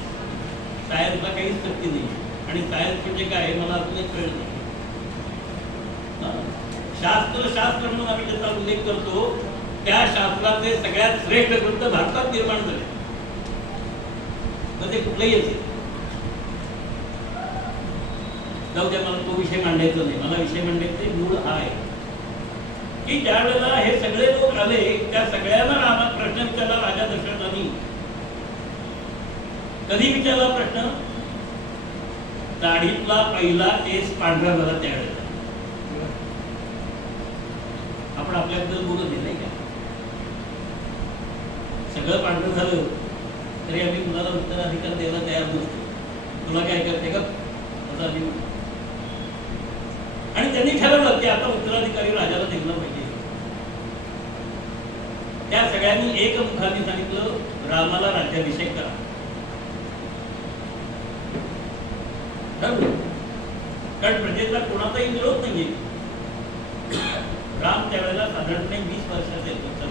सायन्सला काहीच सक्ती नाही. आणि सायन्स म्हणजे काय मला अजूनही कळलं नाही. शास्त्र म्हणून आम्ही ज्याचा उल्लेख करतो त्या शास्त्राचे सगळ्यात श्रेष्ठ ग्रंथ भारतात निर्माण झाले, मग ते कुठलंही असेल. जाऊ द्या, मला तो विषय मांडायचा नाही. मला विषय मांडायचे मूळ हा आहे की ज्या वेळेला हे सगळे लोक आले त्या सगळ्यांना प्रश्न विचारला राजा दशरथांनी. कधी विचारला प्रश्न? दाढीतला पहिला केस पांढरा झाला त्यावेळेला. आपण आपल्याबद्दल बोलत नाही का? सगळं पांढरं झालं तरी आम्ही कुणाला उत्तराधिकार द्यायला तयार नसतो. तुला काय करते का असं आम्ही. आणि त्यांनी ठरवलं की आता उत्तराधिकारी राजाला दिलं पाहिजे. त्या सगळ्यांनी एकमुखाने सांगितलं रामाला राज्याभिषेक करा. कारण प्रजेचा कोणाचाही विरोध नाहीये. राम त्यावेळेला साधारणपणे 20 वर्षाचे होते.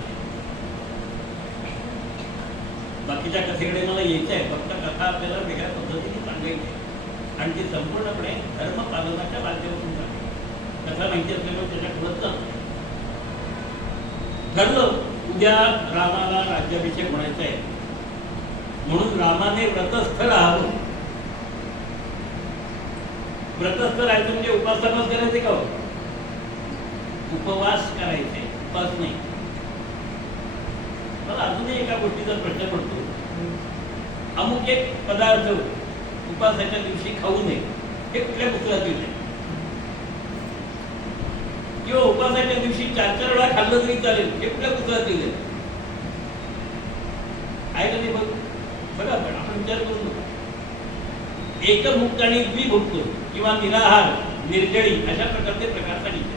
बाकीच्या कथेकडे मला यायचं आहे, फक्त कथा आपल्याला वेगळ्या पद्धतीने सांगायची आहे आणि ती संपूर्णपणे धर्म पालनाच्या माध्यमातून सांगायची. कथा माहिती असल्यामुळे त्याच्या पुढे जात ठरलं उद्या रामाला राज्याभिषेक म्हणायचा आहे, म्हणून रामाने व्रतस्थ राहावं. व्रतस्थ राहायचं म्हणजे उपासनाच करायचे का? उपवास करायचे, उपास नाही. मला अजूनही एका गोष्टीचा प्रश्न पडतो. अमुक एक पदार्थ उपासाच्या दिवशी खाऊ नये, हे कुठल्या पुस्तकात लिहिलंय? किंवा उपासाच्या दिवशी 4-4 वेळा खाल्लं तरी चालेल, हे कुठल्या पुस्तकात लिहिलंय? आहे का नाही? बघा, आपण विचार करू नका. एकमुक्त आणि द्विभुक्त किंवा निराहार, निर्जळी अशा प्रकारचे प्रकार सांगितले.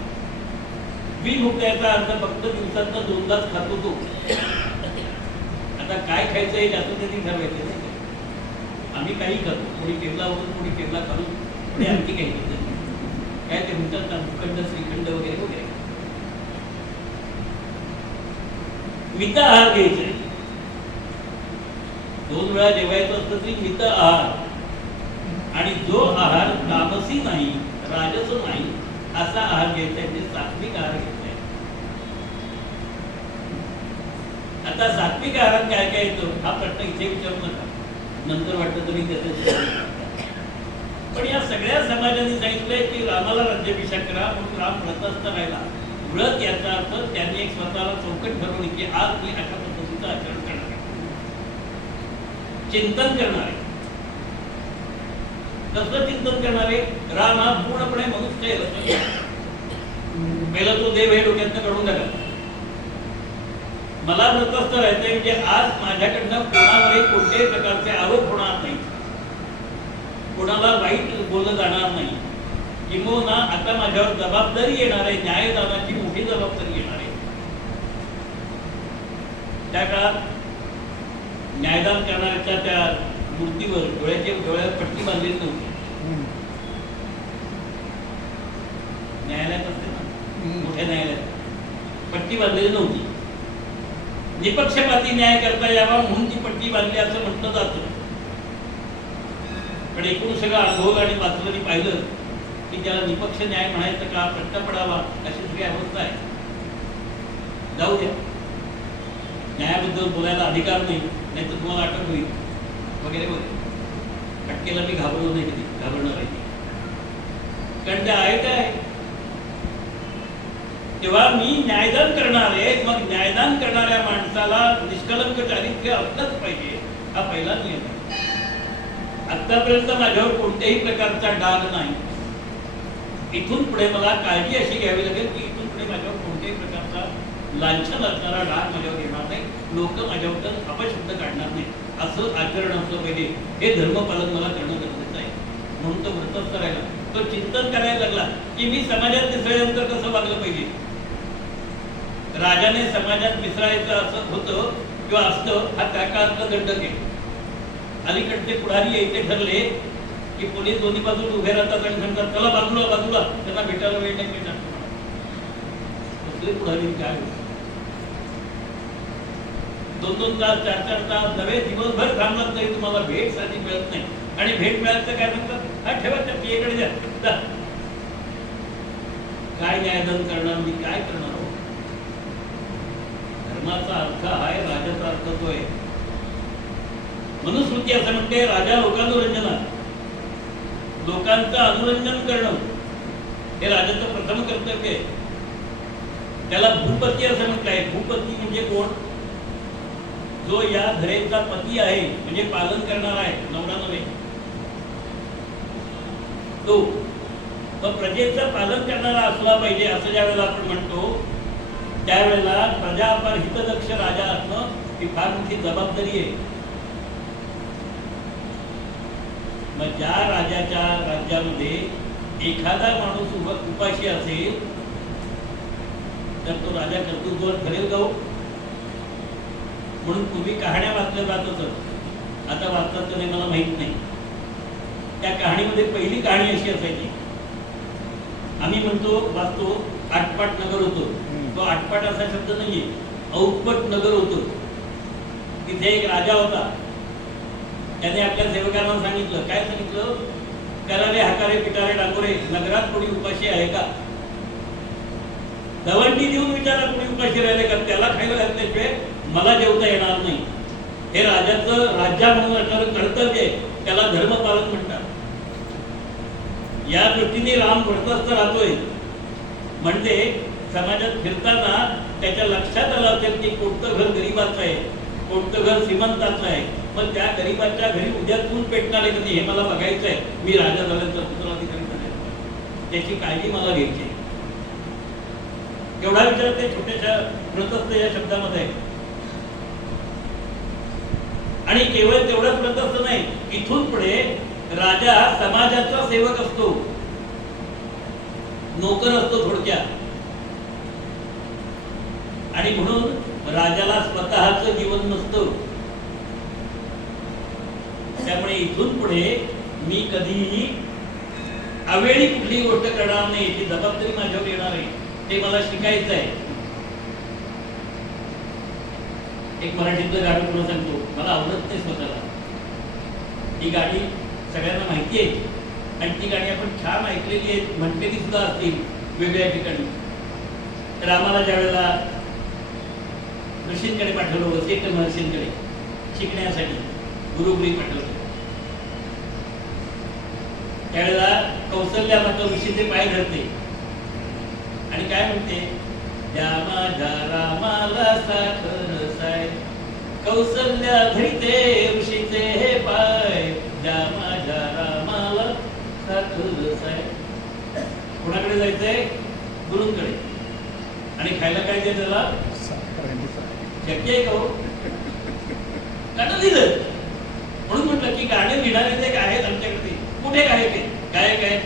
द्विभुक्त याचा अर्थ फक्त दिवसातनं 2दाच खातो तो. आता काय खायचं हे त्यातून त्यांनी ठरवायचं नाही. आम्ही काही खातो, कोणी केरला होतो, कोणी केरला खातो, कोणी आणखी काही घेतो. काय ते म्हणतात ना, भूखंड, श्रीखंड वगैरे वगैरे. मित आहार घ्यायचा. 2 वेळा जेवायचं असतं तरी मित आहार. आणि जो आहार तामसी नाही, राजस नाही असा आहार घ्यायचा, म्हणजे सात्विक आहार घ्यायचा. आता सात्विक आहारात काय काय येतो हा प्रश्न इथे विचारू नका, नंतर वाटतं तुम्ही त्याचं. पण या सगळ्या समाजाने सांगितलंय की रामाला राज्याभिषेक करा, म्हणून राम व्रतस्थ राहिला. व्रत याचा अर्थ त्यांनी एक स्वतःला चौकट ठरवली की आज मी अशा पद्धतीचं आचरण करणार आहे, चिंतन करणार आहे. कसलं चिंतन करणार आहे? राम हा पूर्णपणे मनुष्य आहे. पहिला तो देव हे डोक्यातनं काढून टाका. मला व्रतस्थ राहायचंय म्हणजे आज माझ्याकडनं कोणावरही कोणत्याही प्रकारचे आरोप होणार नाही, कोणाला वाईट बोललं जाणार नाही, किंवा आता माझ्यावर जबाबदारी येणार आहे, न्यायदानाची मोठी जबाबदारी येणार आहे. त्या काळात न्यायदान करणाऱ्याच्या त्या मूर्तीवर डोळ्यावर पट्टी बांधलेली नव्हती. न्यायालयात असते ना, मोठ्या न्यायालयात पट्टी बांधलेली नव्हती. निपक्षपाती न्याय करता यावा म्हणून ती पट्टी बांधली असं म्हटलं जातं. पण एकूण सगळं अनुभव आणि वाचलं पाहिलं की त्याला निपक्ष न्याय म्हणायचं का, प्रश्न पडावा अशी सगळी अवस्था आहे. जाऊ द्या, न्यायाबद्दल बोलायला अधिकार नाही, नाही तर तुम्हाला अटक होईल वगैरे वगैरे. अटकेला मी घाबरलो नाही, कधी घाबरणार आहे, कारण ते आहे काय. तेव्हा मी न्यायदान करणार आहे, मग न्यायदान करणाऱ्या माणसाला निष्कलंक चारित्र्य असलंच पाहिजे, हा पहिला नियम आहे. आतापर्यंत माझ्यावर कोणत्याही प्रकारचा डाग नाही. इथून पुढे मला काळजी अशी घ्यावी लागेल की इथून पुढे माझ्यावर कोणत्याही प्रकारचा लांछन असणारा डाग माझ्यावर येणार नाही, लोक माझ्याबद्दल अपशब्द काढणार नाही, असं आचरण असलं पाहिजे. हे धर्मपालन मला करणं गरजेचं आहे. म्हणून तो व्रतस्थ राहिला, तो चिंतन करायला लागला की मी समाजात मिसळल्यानंतर कसं वागलं पाहिजे. राजाने समाजात मिसळायचं असं होतं किंवा असतं, हा त्या काळातला दंडक आहे. अलीकडचे पुढारी यायचे ठरले की पोलीस दोन्ही बाजूला उभे राहतात आणि म्हणतात चला बाजूला बाजूला, त्यांना भेटायला वेळ नाही मिळणार. पुढारी काय दोन तास 4 तास नव्हे दिवसभर थांबलात तरी तुम्हाला भेट साधी मिळत नाही. आणि भेट मिळालं तर काय म्हणतात, हा ठेवा त्या पियेकडे द्या. काय न्यायदान करणार, मी काय करणार हो. धर्माचा अर्थ आहे, राजाचा अर्थ तो आहे. मनुस्मृती असं म्हणते, राजा लोकानुरंजना, लोकांचं अनुरंजन करणं हे राजाचं प्रथम कर्तव्य आहे. त्याला भूपती असं म्हटलंय. भूपती म्हणजे कोण, जो या घरेचा पती आहे, म्हणजे पालन करणार आहे, नवरा नव्हे तो. मग प्रजेचं पालन करणारा असला पाहिजे असं ज्या वेळेला आपण म्हणतो, त्यावेळेला प्रजापार हितदक्ष राजा असणं ही फार मोठी जबाबदारी आहे. मग ज्या राजाच्या राज्यामध्ये एखादा माणूस उपाशी असेल तर तो राजा कर्तृत्वावर ठरेल का हो. म्हणून पूर्वी कहाण्या वाचल्या जात असत, आता वाचतात तर नाही मला माहित नाही. त्या कहाणीमध्ये पहिली कहाणी अशी असायची, आम्ही म्हणतो वाचतो आटपाट नगर होतो. तो आटपाट असा शब्द नाहीये, औटपट नगर होतो. तिथे एक राजा होता. त्याने आपल्या सेवकांना सांगितलं, काय सांगितलं, करारे हाकारे पिटारे डांगोरे, नगरात कोणी उपाशी आहे का. दवंडी देऊन विचारा कोणी उपाशी राहिले का, त्याला खायला घातल्याशिवाय मला जेवता येणार नाही. हे राजाचं राज्या म्हणून असणारं कर्तव्य आहे, त्याला धर्मपालन म्हणतात. या दृष्टीने राम व्रतस्थ राहतोय. म्हणजे समाजात फिरताना त्याच्या लक्षात आलं असेल की कोणतं घर गरीबाचं आहे, कोणतं घर श्रीमंताचं आहे. मग त्या गरीबाच्या घरी उद्या तून पेटणार आहे कधी हे मला बघायचं आहे. मी राजा झाल्यानंतर उत्तराधिकारी झाल्यानंतर त्याची काळजी मला घ्यायची आहे. एवढा विचार ते छोट्याशा व्रतस्थ या शब्दामध्ये. आणि केवळ तेवढंच व्रतस्थ नाही, इथून पुढे राजा समाजाचा सेवक असतो, नोकर असतो थोडक्यात. आणि म्हणून राजाला स्वतःचं जीवन नसतं. त्यामुळे इथून पुढे मी कधीही अवेळी कुठली गोष्ट करणार नाही, याची जबाबदारी माझ्यावर येणार आहे. ते मला शिकायचं आहे. एक मराठीतलं गाणं पुन्हा सांगतो, मला आवडत नाही स्वतःला. ही गाणी सगळ्यांना माहिती आहे आणि ती गाणी आपण छान ऐकलेली आहेत, म्हटलेली सुद्धा असतील वेगळ्या ठिकाणी. रामाला ज्या वेळेला ऋषींकडे पाठवलं, वसिष्ठ महर्षींकडे शिकण्यासाठी गुरुगुरी पाठवलं, त्यावेळेला कौसल्या मात्र ऋषीचे पाय धरते आणि काय म्हणते, त्या माझ्या रामाला साखर साय, कौसल्या धरिते ऋषीचे हे पाय, त्या माझ्या रामाला साखर साय. कोणाकडे जायचंय, गुरुंकडे. आणि खायला काय द्या त्याला, शक्य आहे का हो. गाणं लिहिलं म्हणून म्हटलं की गाणे लिहिणारे ते आहेत आमच्याकडे, कुठे काय ते गायक आहेत,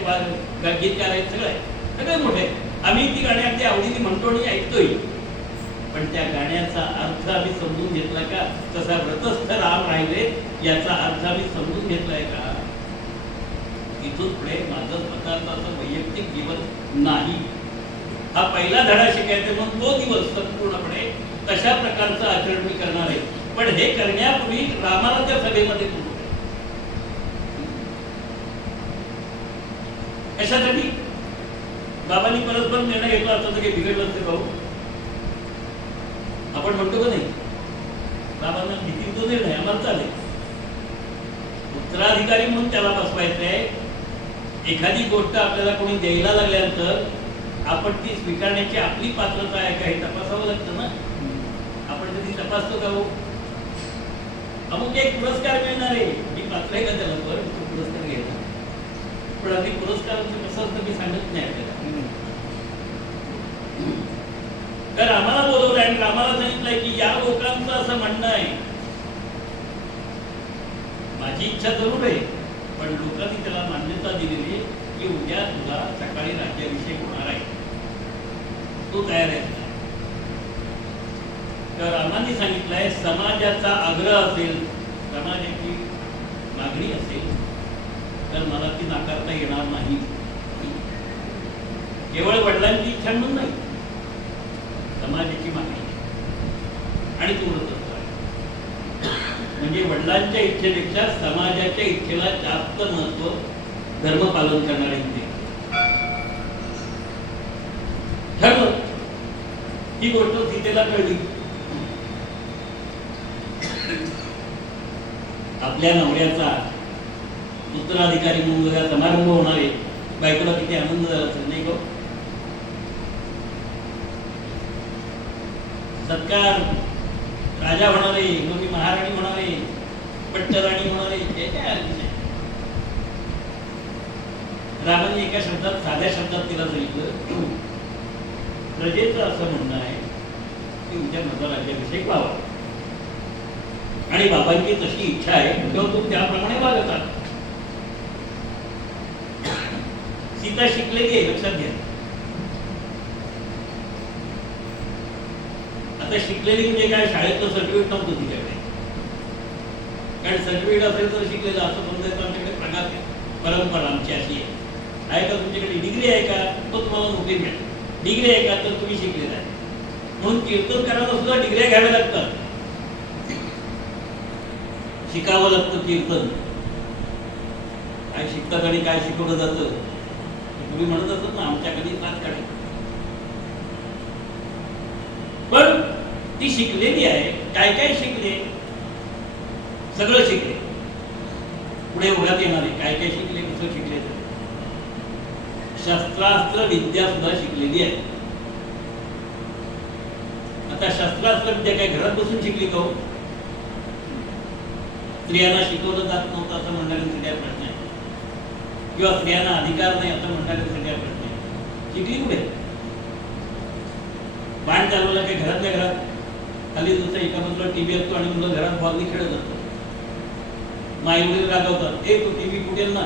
गीतकार आहेत, सगळं आहे, सगळे मोठे. आम्ही ती गाणी अगदी आवडीने म्हणतो आणि ऐकतोय. पण त्या गाण्याचा अर्थ आम्ही समजून घेतला का, तसा व्रतस्थ राम राहिले याचा अर्थ आम्ही समजून घेतलाय का. इथून पुढे माझं स्वतःचं असं वैयक्तिक जीवन नाही. हा पहिला धडा शिकायचा म्हणून तो दिवस संपूर्णपणे तशा प्रकारचं आचरण मी करणार आहे. पण हे करण्यापूर्वी रामाला त्या सभेमध्ये बोलू कशासाठी? बाबांनी परस्पर निर्णय घेतला असता तर काही बिघडलं असते भाऊ. आपण म्हणतो का नाही बाबांना भीती तो निर्णय आम्हाला चालेल. उत्तराधिकारी म्हणून त्याला बसवायचंय. एखादी गोष्ट आपल्याला कोणी द्यायला लागल्यानंतर आपण ती स्वीकारण्याची आपली पात्रता आहे का हे तपासावं लागतं ना. आपण कधी तपासतो का हो? अमुक एक पुरस्कार मिळणार आहे, मी पात्र आहे का त्याला? बरं तो पुरस्कार घ्यायचा. पण आधी पुरस्काराचं कसं असतं मी सांगत नाही आपल्याला. तर आम्हाला बोलवलं आणि आम्हाला सांगितलंय की या लोकांचं असं म्हणणं आहे. माझी इच्छा जरूर आहे पण लोकांनी त्याला मान्यता दिलेली की उद्या तुला सकाळी राज्याभिषेक होणार आहे, तू तयार आहे. तर आम्हाला सांगितलंय समाजाचा आग्रह असेल, समाजाची मागणी असेल तर मला ती नाकारता येणार नाही. केवळ वडिलांची इच्छा म्हणून नाही, समाजाची मागणी आणि तू म्हणजे वडिलांच्या इच्छेपेक्षा समाजाच्या इच्छेला जास्त महत्व धर्म पालन करणारे होते. ठरलं. ही गोष्ट सीतेला कळली. आपल्या नवऱ्याचा उत्तराधिकारी म्हणून जरा समारंभ होणार आहे, बायकोला किती आनंद झाला असेल नाही गो. सत्कार, राजा होणारे, मग मी महाराणी होणारे, पट्टराणी होणारे, ते काय अर्थ नाही. रामाने एका शब्दात, साध्या शब्दात तिला सांगितलं, प्रजेचं असं म्हणणं आहे की उद्या माझा राज्याभिषेक व्हावा आणि बाबांची तशी इच्छा आहे तेव्हा तुम्ही त्याप्रमाणे वागतात. सीता शिकलेली आहे, लक्षात घ्या. आता शिकलेली म्हणजे काय, शाळेतलं सर्टिफिकेट नव्हतं तिच्याकडे. कारण सर्टिफिकेट असेल तर शिकलेलं असं समजायचं. आमच्याकडे प्रकार परंपरा आमची अशी आहे का तुमच्याकडे डिग्री आहे का तो तुम्हाला नोकरी मिळेल, डिग्री आहे का तर तुम्ही शिकलेला आहे. म्हणून कीर्तन करायला सुद्धा डिग्र्या घ्याव्या लागतात, शिकावं लागतं कीर्तन. काय शिकतात आणि काय शिकवलं जातं तुम्ही म्हणत असत ना, आमच्याकडे पाच काढे. पण ती शिकलेली आहे. काय काय शिकले? सगळं शिकले. पुढे उभ्यात येणार आहे काय काय शिकले, कसं शिकले. शस्त्रास्त्र विद्या सुद्धा शिकलेली आहे. आता शस्त्रास्त्र विद्या काय घरात बसून शिकली का? स्त्रियांना शिकवलं जात नव्हतं असं म्हणणाऱ्यांसाठी हा प्रश्न आहे, किंवा स्त्रियांना अधिकार नाही असं म्हणणाऱ्यांसाठी हा प्रश्न आहे. शिकली कुठे? बाण चालवला काही घरातल्या घरात. खाली जसं एका बाजूला टीव्ही असतो आणि मुलं घरात बॉलनी खेळत असतो. माई वडील रागवतात, ए तो टीव्ही फुटेल ना,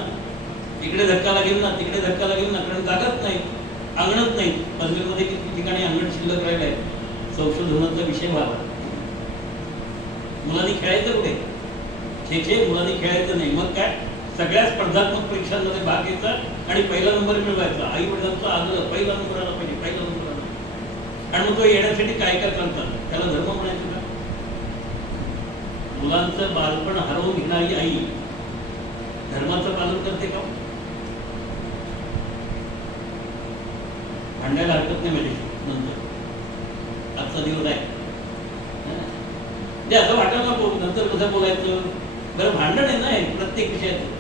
इकडे धक्का लागेल ना, तिकडे धक्का लागेल ना. कारण जागाच नाही, अंगणच नाही. पनवेलमध्ये किती ठिकाणी अंगण शिल्लक राहिलं आहे. संशोधनाचा विषय व्हावा. मुलांनी खेळायचं कुठे? खेळ मुलांनी खेळायचं नाही. मग काय, सगळ्या स्पर्धात्मक परीक्षांमध्ये भाग घ्यायचा आणि पहिला नंबर मिळवायचा. आई वडिलांचा आग्रह, पहिला नंबर आला पाहिजे, पहिला नंबर आला. आणि मग तो येण्यासाठी काय काय करतात, त्याला धर्म म्हणायचं का? मुलांचं बालपण हरवून घेणारी आई धर्माचं पालन करते का? भांडायला हरकत नाही माझ्याशी नंतर. आजचा दिवस आहे ते असं वाटत नको नंतर कसं बोलायचं. बरं भांडण आहे ना प्रत्येक विषयाचं.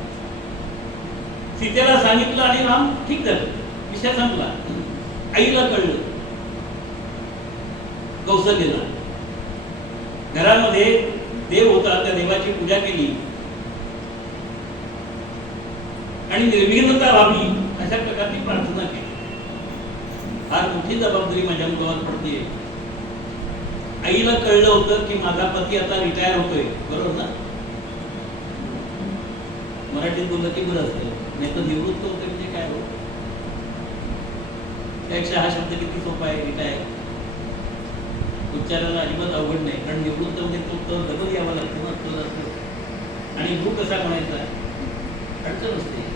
सीतेला सांगितलं आणि राम ठीक झालं, विषय संपला. आईला कळलं, कौशल्यला. घरामध्ये देव होता, त्या देवाची पूजा केली आणि निर्विघ्नता व्हावी अशा प्रकारची प्रार्थना केली. फार मोठी जबाबदारी माझ्या मुलावर पडते. आईला कळलं होतं की माझा पती आता रिटायर होतोय, बरोबर ना? मराठीत बोललं की बरं असतं, नाही तर निवृत्त होते म्हणजे काय हो? त्यापेक्षा हा शब्द किती सोपा आहे, रिटायर. उच्चाराला अजिबात अवघड नाही, कारण निवृत्त म्हणजे तो डबल यावा लागतो ना, तो असतो. आणि भू कसा म्हणायचा, अडचण असते.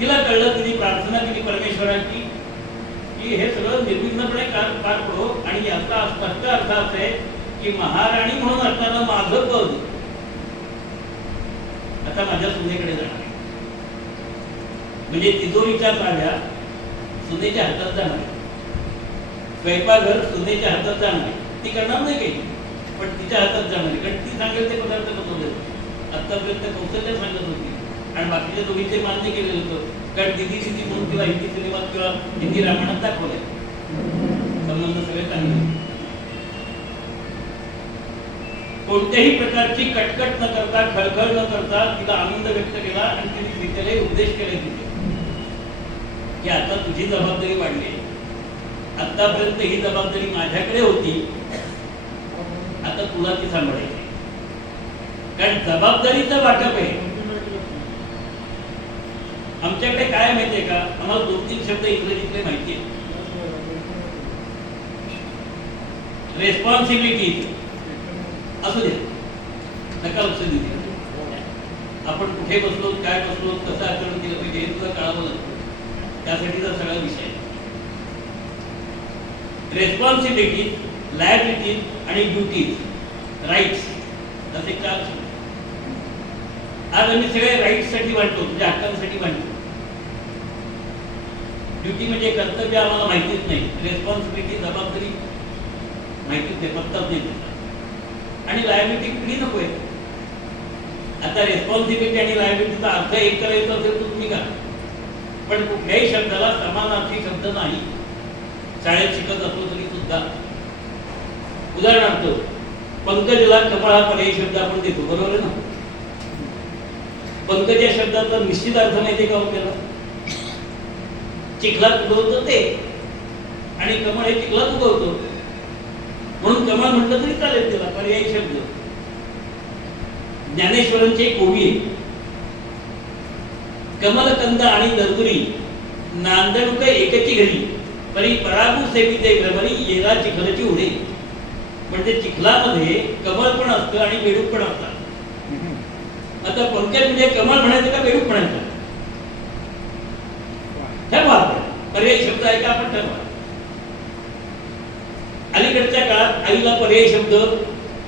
तिला कळलं, तिने प्रार्थना केली परमेश्वराची की हे सगळं निर्विघ्नपणे पार पडो. आणि याचा स्पष्ट अर्थ असा आहे की महाराणी म्हणून असताना माझं पद आता माझ्या सुनेकडे जाणार, म्हणजे तिजोरीच्या चाव्या सुनेच्या हातात जाणार, स्वयंपाकघर सुनेच्या हातात जाणार. ती करणार नाही काही, पण तिच्या हातात जाणार, कारण ती सांगेल ते पदार्थ बनवले. आतापर्यंत कौशल्य सांगत होती आणि बाकीच्या दोघींचे मान्य केलेलं होतं, कारण दिदी दिदी म्हणून तिला हिंदी सिनेमात किंवा हिंदी रामायणात दाखवलंय. संबंध सगळे चांगले, कोणत्याही प्रकारची कटकट न करता, खळखळ न करता तिला आनंद व्यक्त केला आणि तिने सीतेलाही उपदेश केले तिथे की आता तुझी जबाबदारी वाढली, आतापर्यंत ही जबाबदारी माझ्याकडे होती, आता तुला ती सांभाळायची. कारण जबाबदारीचं वाटप आहे. आमच्याकडे काय माहितीये का, आम्हाला 2-3 शब्द इंग्रजीतले माहिती आहे. रेस्पॉन्सिबिलिटी असू दे, नका लक्ष देऊ. आपण कुठे बसलो, काय बसलो, कसं आचरण केलं पाहिजे हे तुला कळावं लागतं. त्यासाठीचा सगळा विषय. रेस्पॉन्सिबिलिटी, लायबिलिटी आणि ड्युटीज, राईट्स असे 4 शब्द. आज आम्ही सगळे राईट्स साठी वाटतो, म्हणजे हक्कांसाठी वाटतो. ड्युटी म्हणजे कर्तव्य आम्हाला माहितीच नाही, रेस्पॉन्सिबिलिटी जबाबदारी माहितीच नाही, पत्ताच नाही. आणि लायबिलिटी कुठली नको आहे. आता रेस्पॉन्सिबिलिटी आणि लायबिलिटीचा अर्थ एक करायचा असेल तर तुम्ही करा, पण कुठल्याही शब्दाला समानार्थी शब्द नाही. शाळेत शिकत असलो तरी सुद्धा. उदाहरणार्थ पंकजला कमळ हा पर्यायी शब्द आपण देतो, बरोबर आहे ना. पंकज या शब्दाचा निश्चित अर्थ माहिती का आपल्याला, चिखलात उगवतो ते, आणि कमळ हे चिखलात उगवतो म्हणून कमळ म्हटलं तरी चालेल, त्याला पर्यायी शब्द. ज्ञानेश्वरांची एक ओवी आहे, कमलकंद आणि दर्दुरी नांदणुक एकाची घरी परी परागू सेविते भ्रमरी येला चिखलाची उडे. म्हणजे चिखलामध्ये कमळ पण असतं आणि बेडूक पण असतात. आता पंकज म्हणजे कमळ म्हणायचं का बेडूक म्हणायचं, ठरवा. पर्यायी शब्द आहे का आपण ठरवा. अलीकडच्या काळात आईला पर्यायी शब्द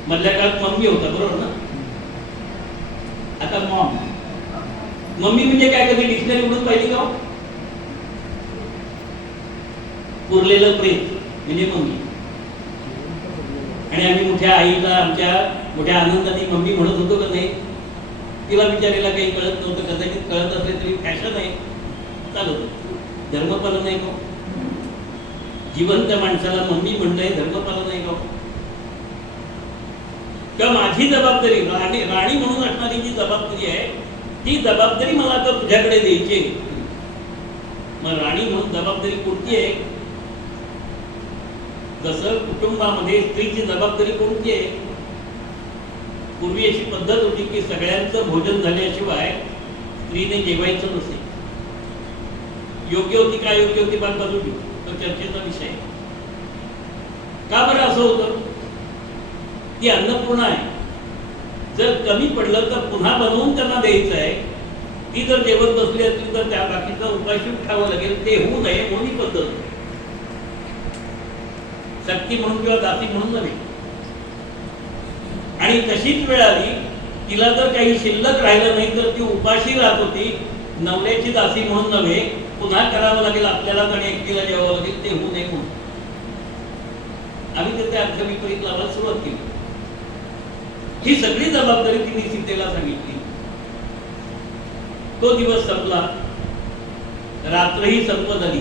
मधल्या काळात मम्मी होता, बरोबर ना. आता मॉम, मम्मी म्हणजे काय, कधी डिक्शनरी उघडून पाहिली का. उरलेलं प्रेत म्हणजे मम्मी. आणि आम्ही मोठ्या आईला आमच्या मोठ्या आनंदाने मम्मी म्हणत होतो का नाही. तिला बिचारीला काही कळत नव्हतं, कदाचित कळत असले तरी फॅशन आहे, चालत. धर्मपालन आहे का. जिवंत माणसाला मम्मी म्हणणं हे धर्मपालन आहे का. किंवा माझी जबाबदारी, राणी म्हणून असणारी जी जबाबदारी आहे, ती जबाबदारी मला आता तुझ्याकडे द्यायची. मग राणी म्हणून जबाबदारी कोणती आहे. जसं कुटुंबामध्ये स्त्रीची जबाबदारी कोणती आहे. पूर्वी अशी पद्धत होती की सगळ्यांचं भोजन झाल्याशिवाय स्त्रीने जेवायचं नसे. योग्य होती का योग्य होती बात बाजू ठेवू, तो चर्चेचा विषय. का बरं असं होतं. ती अन्नपूर्णा आहे, जर कमी पडलं तर पुन्हा बनवून त्यांना द्यायचं आहे. ती जर जेवत बसली असली तर त्या बाकीचा उपाशी उठावं लागेल, ते होऊ नये म्हणून ही पद्धत. शक्ती म्हणून किंवा दासी म्हणून नव्हे. आणि तशीच वेळ आली, तिला जर काही शिल्लक राहिलं नाही तर ती उपाशी राहत होती. नवऱ्याची दासी म्हणून नव्हे, पुन्हा करावं लागेल आपल्याला आणि एकटीला जेवावं लागेल, ते होऊ नये म्हणून आम्ही त्याचे अर्थविपरीत लावायला सुरुवात केली. ही सगळी जबाबदारी तिने सीतेला सांगितली. तो दिवस संपला, रात्रही संपत आली.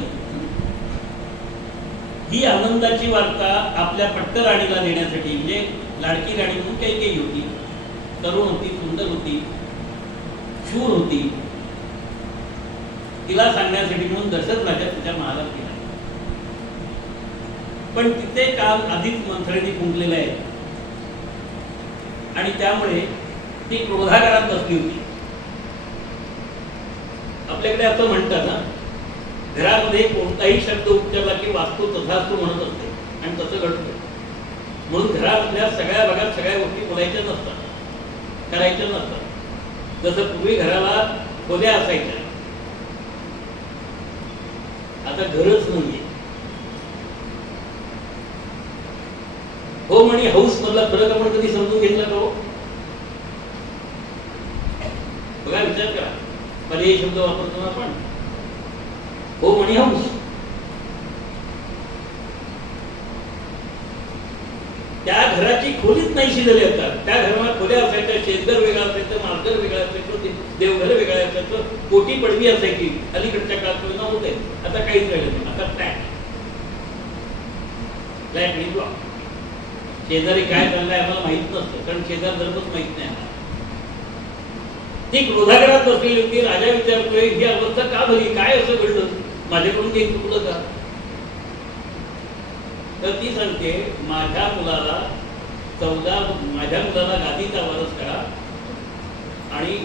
ही आनंदाची वार्ता आपल्या पट्टराणीला देण्यासाठी, म्हणजे लाडकी राणी म्हणून काही होती, तरुण होती, सुंदर होती, शूर होती, तिला सांगण्यासाठी म्हणून दशरथ राजा तिच्या महालात गेला. पण तिथे काम आधीच मंथरेने गुंतलेलं आहे आणि त्यामुळे ती क्रोधागारात बसली होती. आपल्याकडे असं म्हणतात ना, घरामध्ये कोणताही शब्द उच्चारला की वास्तू तथास्तू म्हणत असते आणि तसं घडतं. म्हणून घरामधल्या सगळ्या भागात सगळ्या गोष्टी बोलायच्या नसतात, करायच्या नसतात. जसं पूर्वी घराला खोल्या असायच्या, आता घरच नाहीये. होम आणि हाऊस मधला फरक आपण कधी समजून घेतला का हो? बघा, विचार करा. पर्यायी शब्द वापरतो आपण, होम आणि हाऊस. त्या घराची खोलीच नाही शिजले होतात. त्या घराला खोल्या असायच्या, शेतघर वेगळा असायचं, मालघर वेगळा असायचं, देवघर वेगळं असायचं, कोटी पडवी असायची. अलीकडच्या काळात नव्हते. आता काहीच राहिलं नाही. आता फ्लॅट आणि ब्लॉक. शेजारी काय चाललंय आम्हाला माहित नसतं, कारण शेजार धर्मच माहित नाही आम्हाला. ती क्रोधागरात बसलेली होती. राजा विचारतोय ही अवस्था का झाली, काय असं घडलं, माझ्याकडून काही चुकलं का? तर ती सांगते, माझ्या मुलाला गादीचा वारस करा आणि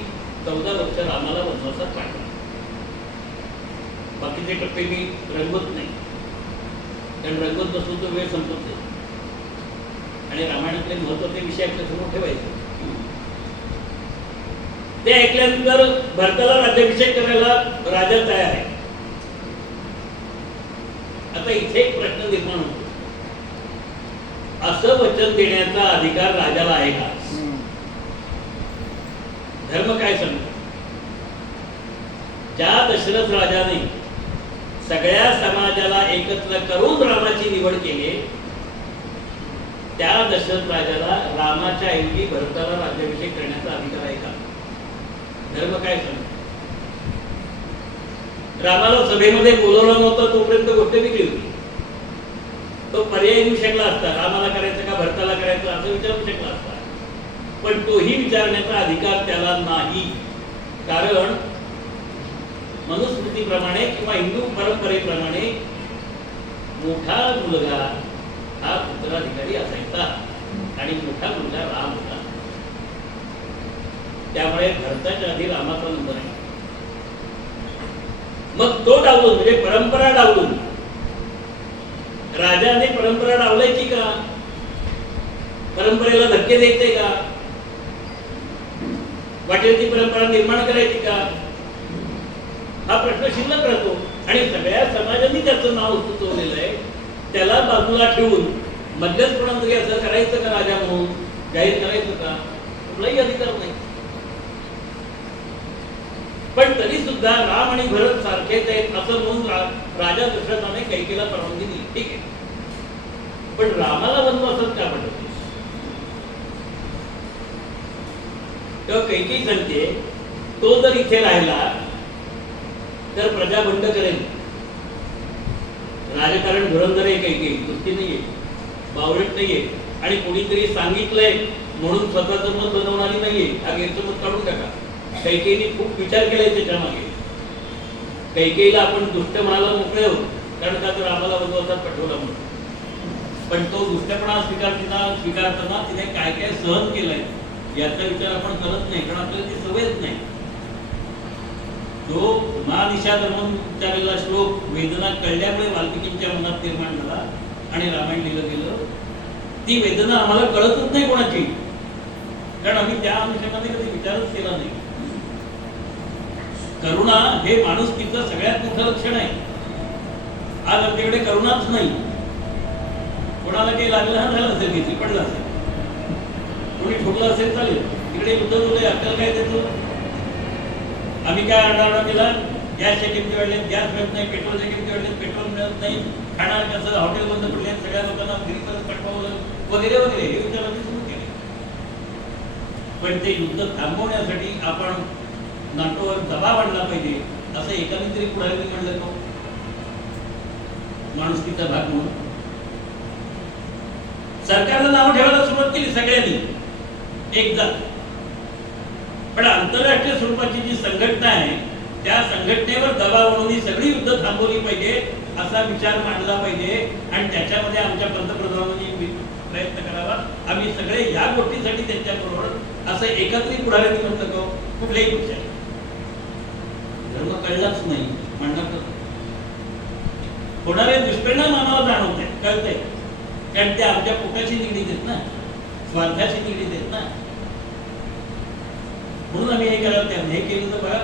14 वर्ष रामाला वनवासात पाठवा. बाकीचे टप्पे मी रंगवत नाही, कारण रंगवत नसून तो वेळ संपत नाही. आणि रामायणातले महत्वाचे विषय आपल्या समोर ठेवायचे. ते ऐकल्यानंतर भरताला राज्याभिषेक करायला राजा तयार आहे. आता इथे एक प्रश्न निर्माण होतो, असं वचन देण्याचा अधिकार राजाला आहे का? धर्म काय सांगतो? ज्या दशरथ राजाने सगळ्या समाजाला एकत्र करून रामाची निवड केली, त्या दशरथ राजाला रामाच्या ऐवजी भरताला राज्याभिषेक करण्याचा अधिकार आहे का? धर्म काय सांगतो? रामाला सभेमध्ये बोलवलं नव्हतं तोपर्यंत गोष्ट वेगळी होती. तो पर्याय देऊ शकला असता, रामाला करायचं का भरताला करायचं असं विचारू शकला असता. पण तोही विचारण्याचा अधिकार त्याला नाही. कारण मनुस्मृतीप्रमाणे किंवा हिंदू परंपरेप्रमाणे मोठा मुलगा हा उत्तराधिकारी असायचा आणि मोठा मुलगा राम होता. त्यामुळे भरताच्या आधी रामाचा नंबर आहे. मग तो डावलून, म्हणजे परंपरा डावलून, राजाने परंपरा डावलायची का? परंपरेला धक्के द्यायचे का? वाटेल ती परंपरा निर्माण करायची का? हा प्रश्न शिल्लक राहतो. आणि सगळ्या समाजाने त्याचं नाव सुचवलेलं आहे. त्याला बाजूला ठेवून मध्यस्थपणा तरी असं करायचं का? राजा म्हणून जाहीर करायचं का? कुठलाही अधिकार नाही. पण तरी सुद्धा राम आणि भरत सारखेच आहेत असं म्हणून राजा दशरथाने कैकेयीला परवानगी दिली. ठीक आहे, पण रामाला वनवासात का पाठवते? तेव्हा कैकेयी सांगते, तो जर इथे राहिला तर प्रजा बंड करेल. राजकारण धुरंधर आहे कैकेयी, नुसती नाहीये, बावळट नाहीये. आणि कोणीतरी सांगितलंय म्हणून स्वतःचं मत बनवणारी नाहीये. हा गैरसमज काढून टाका. कैकेयीने खूप विचार केलाय त्याच्या मागे. कैकेयीला आपण दुष्ट म्हणायला मोकळे आहोत, कारण का तर आम्हाला वनवासात पाठवला म्हणून. पण तो दुष्टपणा स्वीकारताना तिने काय काय सहन केलंय याचा विचार आपण करत नाही, कारण आपल्याला ती सवयच नाही. जो महानिशा धर्म उच्चारलेला श्लोक वेदना कळल्यामुळे वाल्मिकींच्या मनात निर्माण झाला आणि रामायण लिहिलं गेलं. ती वेदना आम्हाला कळतच नाही कोणाची, कारण आम्ही त्या अनुषंगाने कधी विचारच केला नाही. करुणा हे माणुसकीचं सगळ्यात मोठं लक्षण आहे. आज आमच्याकडे करुणाच नाही. कोणाला काही लागलं झालं असेल, घेतली पडलं असेल, कोणी ठोकलं असेल चालेल, तिकडे उतरवलंय, आपल्याला काय देतो? आम्ही काय आरडाओरडा केला? गॅसच्या किमती वाढल्यात, गॅस मिळत नाही, पेट्रोलच्या किमती वाढल्यात, पेट्रोल मिळत नाही, खाणार कसं, हॉटेल बंद पडले, सगळ्या लोकांना घरी परत पाठवावं वगैरे वगैरे हे विचार आम्ही सुरू केले. पण ते युद्ध थांबवण्यासाठी आपण नाटोवर दबाव आणला पाहिजे असं एकाने तरी पुढाऱ्यांनी म्हणलं का? माणुसकीचा भाग म्हणून सरकारनं नाव ठेवायला सुरुवात केली सगळ्यांनी एकदा. पण आंतरराष्ट्रीय स्वरूपाची जी संघटना आहे त्या संघटनेवर दबाव आणून ही सगळी युद्ध थांबवली पाहिजे असा विचार मांडला पाहिजे. आणि त्याच्यामध्ये आमच्या पंतप्रधानांनी प्रयत्न करावा. आम्ही सगळे या गोष्टीसाठी त्यांच्याबरोबर असं एकत्रित पुढाऱ्यांनी म्हटलं का? कुठल्याही गोष्टी धर्म कळलाच नाही म्हणणं होणारे दुष्परिणाम आम्हाला जाणवत आहेत, कळत आहे, कारण ते आमच्या पोटाशी निगडीत आहेत ना, स्वार्थाशी निगडीत आहेत ना. म्हणून आम्ही हे करायला हे केलं तर बघा,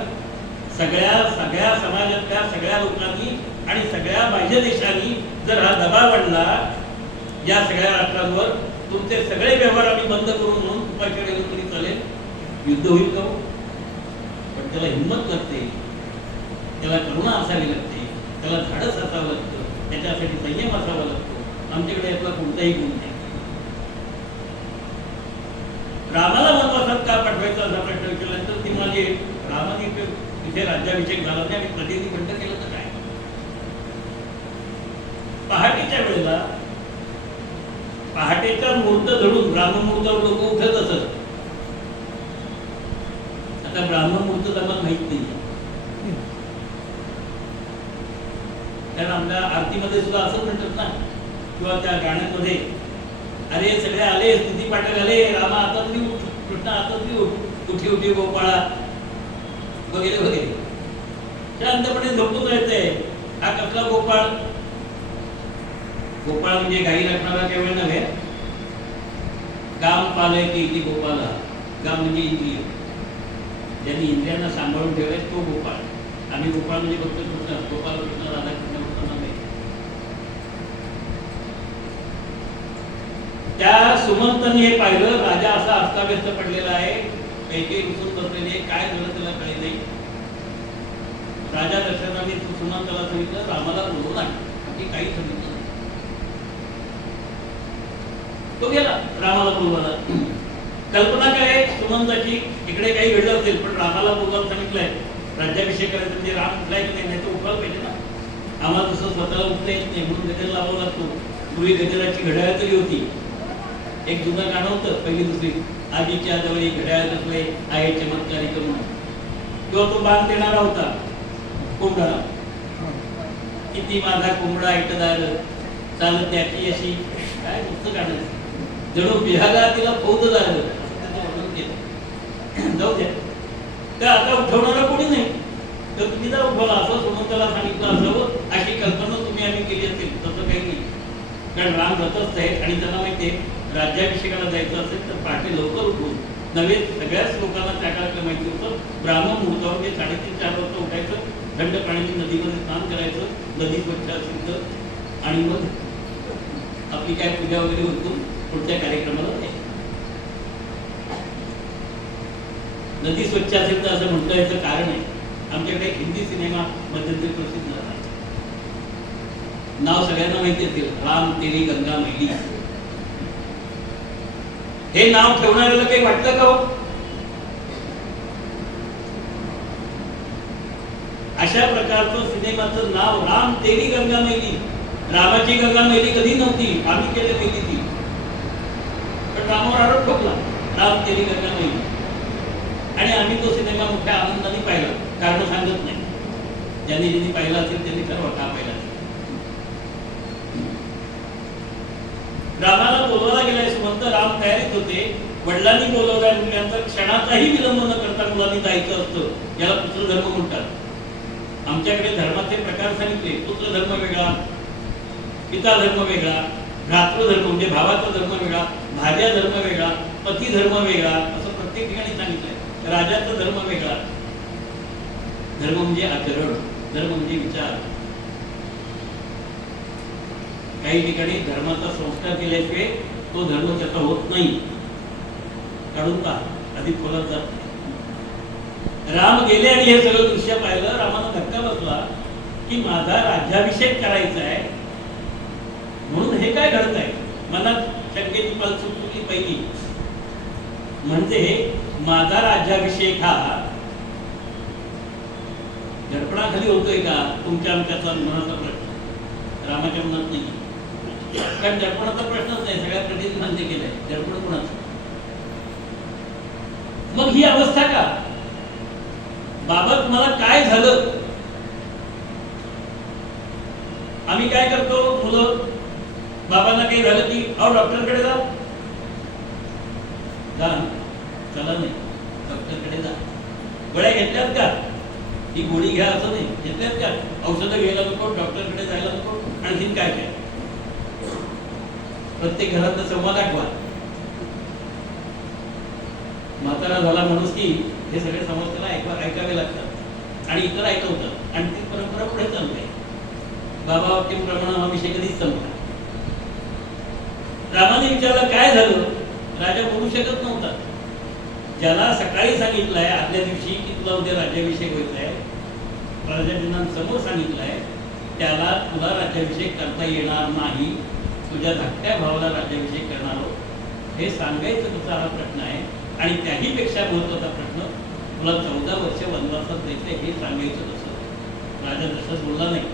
सगळ्या समाजातल्या सगळ्या लोकांनी आणि सगळ्या बाह्य देशांनी जर हा दबाव आणला या सगळ्या राष्ट्रांवर, तुमचे सगळे व्यवहार आम्ही बंद करून म्हणून उपाय केले तरी चालेल, युद्ध होईल का? पण त्याला हिंमत लागते, त्याला करुणा असावी लागते, त्याला धाडस असावं लागतं, त्याच्यासाठी संयम असावा लागतो. आमच्याकडे यातला कोणताही गुण नाही. रामाला वनवासात का पाठवायचा असा प्रश्न विचारल्यानंतर ती माझी रामाने तिथे राज्याभिषेक झाला नाही आणि कधीही बंद केलं तर काय? पहाटेच्या वेळेला पहाटेचा मुहूर्त धरून ब्राह्ममुहूर्तावर लोक उठत असत. आता ब्राह्ममुहूर्त आम्हाला माहित नाही, कारण आमच्या आरतीमध्ये सुद्धा असं म्हणतात ना, किंवा त्या गाण्यांमध्ये, अरे सगळे आले, स्थिती पाठक आले, रामा आता तुम्ही उठ, कृष्ण आता तुम्ही उठ, उठी उठी गोपाळा वगैरे वगैरे. शांतपणे झोपून राहायचंय. हा कसला गोपाळ? गोपाळ म्हणजे गाई राखणारा केवळ नव्हे, गाम पालय की गोपाला. गाम म्हणजे इंद्रिय, ज्यांनी इंद्रियांना सांभाळून ठेवलंय तो गोपाळ. आम्ही गोपाळ म्हणजे फक्त कृष्ण, गोपाल कृष्ण, राधाकृष्ण कृष्ण नव्हे. त्या सुमंतांनी हे पाहिलं, राजा असा अस्ताव्यस्त पडलेला आहे, कैकेयी रुसून बसलेली आहे, काय झालं त्याला कळले नाही. राजा दशरथाने सुमंताला सांगितलं, रामाला बोलवून आण. की काही सांगितलं नाही. तो गेला रामाला बोलवायला. कल्पना काय सुमंताची, इकडे काही घडलं असेल पण रामाला बोलवायला सांगितलंय, राज्याभिषेक करायचं म्हणजे राम उठलाय की नाही, तर उठवायला पाहिजे ना. आम्हाला तसं स्वतःला उठता येत नाही म्हणून गजर लावावा लागतो. पूर्वी गजराची घड्याळ तरी होती. एक जुनं गाणं होतं, पहिली दुसरी, आजीच्या जवळ घड्याळ कसले आहे चमत्कारी करून. किंवा तो बाण देणारा होता कोंबडा, किती माझा कोंबडा ऐकदार चालत त्याची अशी, काय नुसतं गाणं, जणू बिहागा तिला फौज झालं त्याचं वर्णन केलं. जाऊ द्या, तर आता उठवणारा कोणी नाही, तर तुम्ही जर उठवला असं सुमंताला सांगितलं असावं, अशी कल्पना तुम्ही आम्ही केली असेल. तसं काही नाही, कारण राम रथस्थ आहेत आणि त्यांना माहिती आहे राज्याभिषेकाला जायचं असेल तर पहाटे लवकर उठून नव्हे. सगळ्याच लोकांना त्या काळातलं माहिती होतं, ब्राह्मण मुहूर्तावर म्हणजे 3:30-4 वाजता उठायचं, थंड पाण्याने नदीमध्ये स्नान करायचं, नदी स्वच्छ असेल तर, आणि मग आपली काय पूजा वगैरे होतो पुढच्या कार्यक्रमाला जायचं. नदी स्वच्छ असेल तर असं म्हणता याचं कारण आहे, आमच्याकडे एक हिंदी सिनेमा मध्यंतरी प्रसिद्ध झाला, नाव सगळ्यांना माहिती असेल, राम तेरी गंगा मैली. हे नाव ठेवणाऱ्याला काही वाटतं का हो? अशा प्रकारचं सिनेमाचं नाव राम तेरी गंगा मैली. रामाची गंगा मैली कधी नव्हती, आम्ही केले मैली ती. पण रामावर आरोप ठोकला, राम तेरी गंगा मैली. आणि आम्ही तो सिनेमा मोठ्या आनंदाने पाहिला, कारण सांगत नाही. ज्यांनी ज्यांनी पाहिला असेल त्यांनी ठरवा का पाहिला. रामाला बोलवायला गेलाय सुमंत, राम तयारीत होते. वडिलांनी बोलवल्या मुलांतर क्षणाचाही विलंब न करता मुलांनी जायचं असतं. याला पुत्रधर्म म्हणतात. आमच्याकडे धर्माचे प्रकार सांगितले, पुत्रधर्म वेगळा, पिता धर्म वेगळा, भ्रातृधर्म म्हणजे भावाचा धर्म वेगळा, भार्या धर्म वेगळा, पती धर्म वेगळा, असं प्रत्येक ठिकाणी सांगितलंय. राजाचा धर्म वेगळा. धर्म म्हणजे आचरण, धर्म म्हणजे विचार. काही ठिकाणी धर्माचा संस्कार केल्याशिवाय तो धर्म त्याचा होत नाही. काढून का अधिक खोलात जात नाही. राम गेले आणि हे सगळं दृश्य पाहिलं. रामाला धक्का बसला की माझा राज्याभिषेक करायचा आहे म्हणून हे काय घडत आहे. मनात शंकेची पल सुटली पहिली, म्हणजे माझा राज्याभिषेक हा दडपणाखाली होतोय का, तुमच्या आमच्याचा मनाचा प्रश्न. रामाच्या मनात नाही, कारण दडपणाचा प्रश्नच नाही. सगळ्या कठीण मान्य केलंय, दडपण कोणाचं. मग ही अवस्था का? बाबत मला काय झालं. आम्ही काय करतो, मुलं बाबांना काही झालं की अहो डॉक्टरकडे जा, चला नाही डॉक्टरकडे जा. गोळ्या घेतल्यात का, ही गोळी घ्या असं नाही, घेतल्यात का, औषधं घ्यायला नको, डॉक्टरकडे जायला नको, आणखीन काय काय. प्रत्येक घरातला संवाद आठवा. म्हातारा झाला माणूस की हे सगळे संवाद त्याला ऐकावे लागतात आणि इतर ऐकवतात आणि ती परंपरा पुढे चालू आहे. बाबा वाक्याप्रमाणे हा विषय कधीच संपला. रामाने विचारलं काय झालं. राजा बोलू शकत नव्हता. ज्याला सकाळी सांगितलंय आदल्या दिवशी की तुला उद्या राज्याभिषेक व्हायचाय, प्रजाजनांसमोर सांगितलंय, त्याला तुला राज्याभिषेक करता येणार नाही, तुझ्या धाकट्या भावाला राज्याभिषेक करणार आहोत हे सांगायचं तुझा हा प्रश्न आहे. आणि त्याही पेक्षा महत्वाचा प्रश्न, तुला 14 वर्ष वनवासात जायचं हे सांगायचं कसं. राजा तसंच बोलला नाही.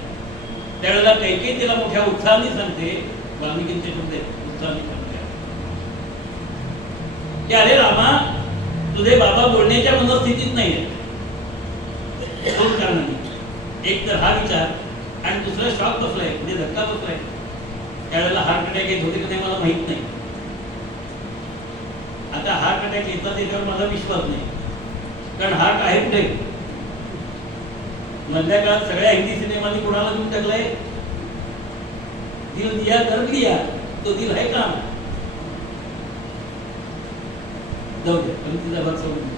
त्यावेळेला कैकेयी तिला मोठ्या उत्साहाने सांगते, वाल्मिकींचे शब्द उत्साहाने सांगते की अरे रामा, तुझे बाबा बोलण्याच्या मनस्थितीत नाही आहे. दोन कारणांनी. एक तर हा विचार आणि दुसरा शॉक बसलाय, म्हणजे धक्का बसलाय. त्यावेळेला हार्ट अटॅक येत होते का नाही मला माहित नाही. आता हार्ट अटॅक येतात त्याच्यावर माझा विश्वास नाही, कारण हार्ट आहे कुठे. मधल्या काळात सगळ्या हिंदी सिनेमांनी कोणाला घेऊन टाकलाय, दिल दिया दर्द दिया, तो दिल है का. जाऊ दे, पण तिचा भाग सोडून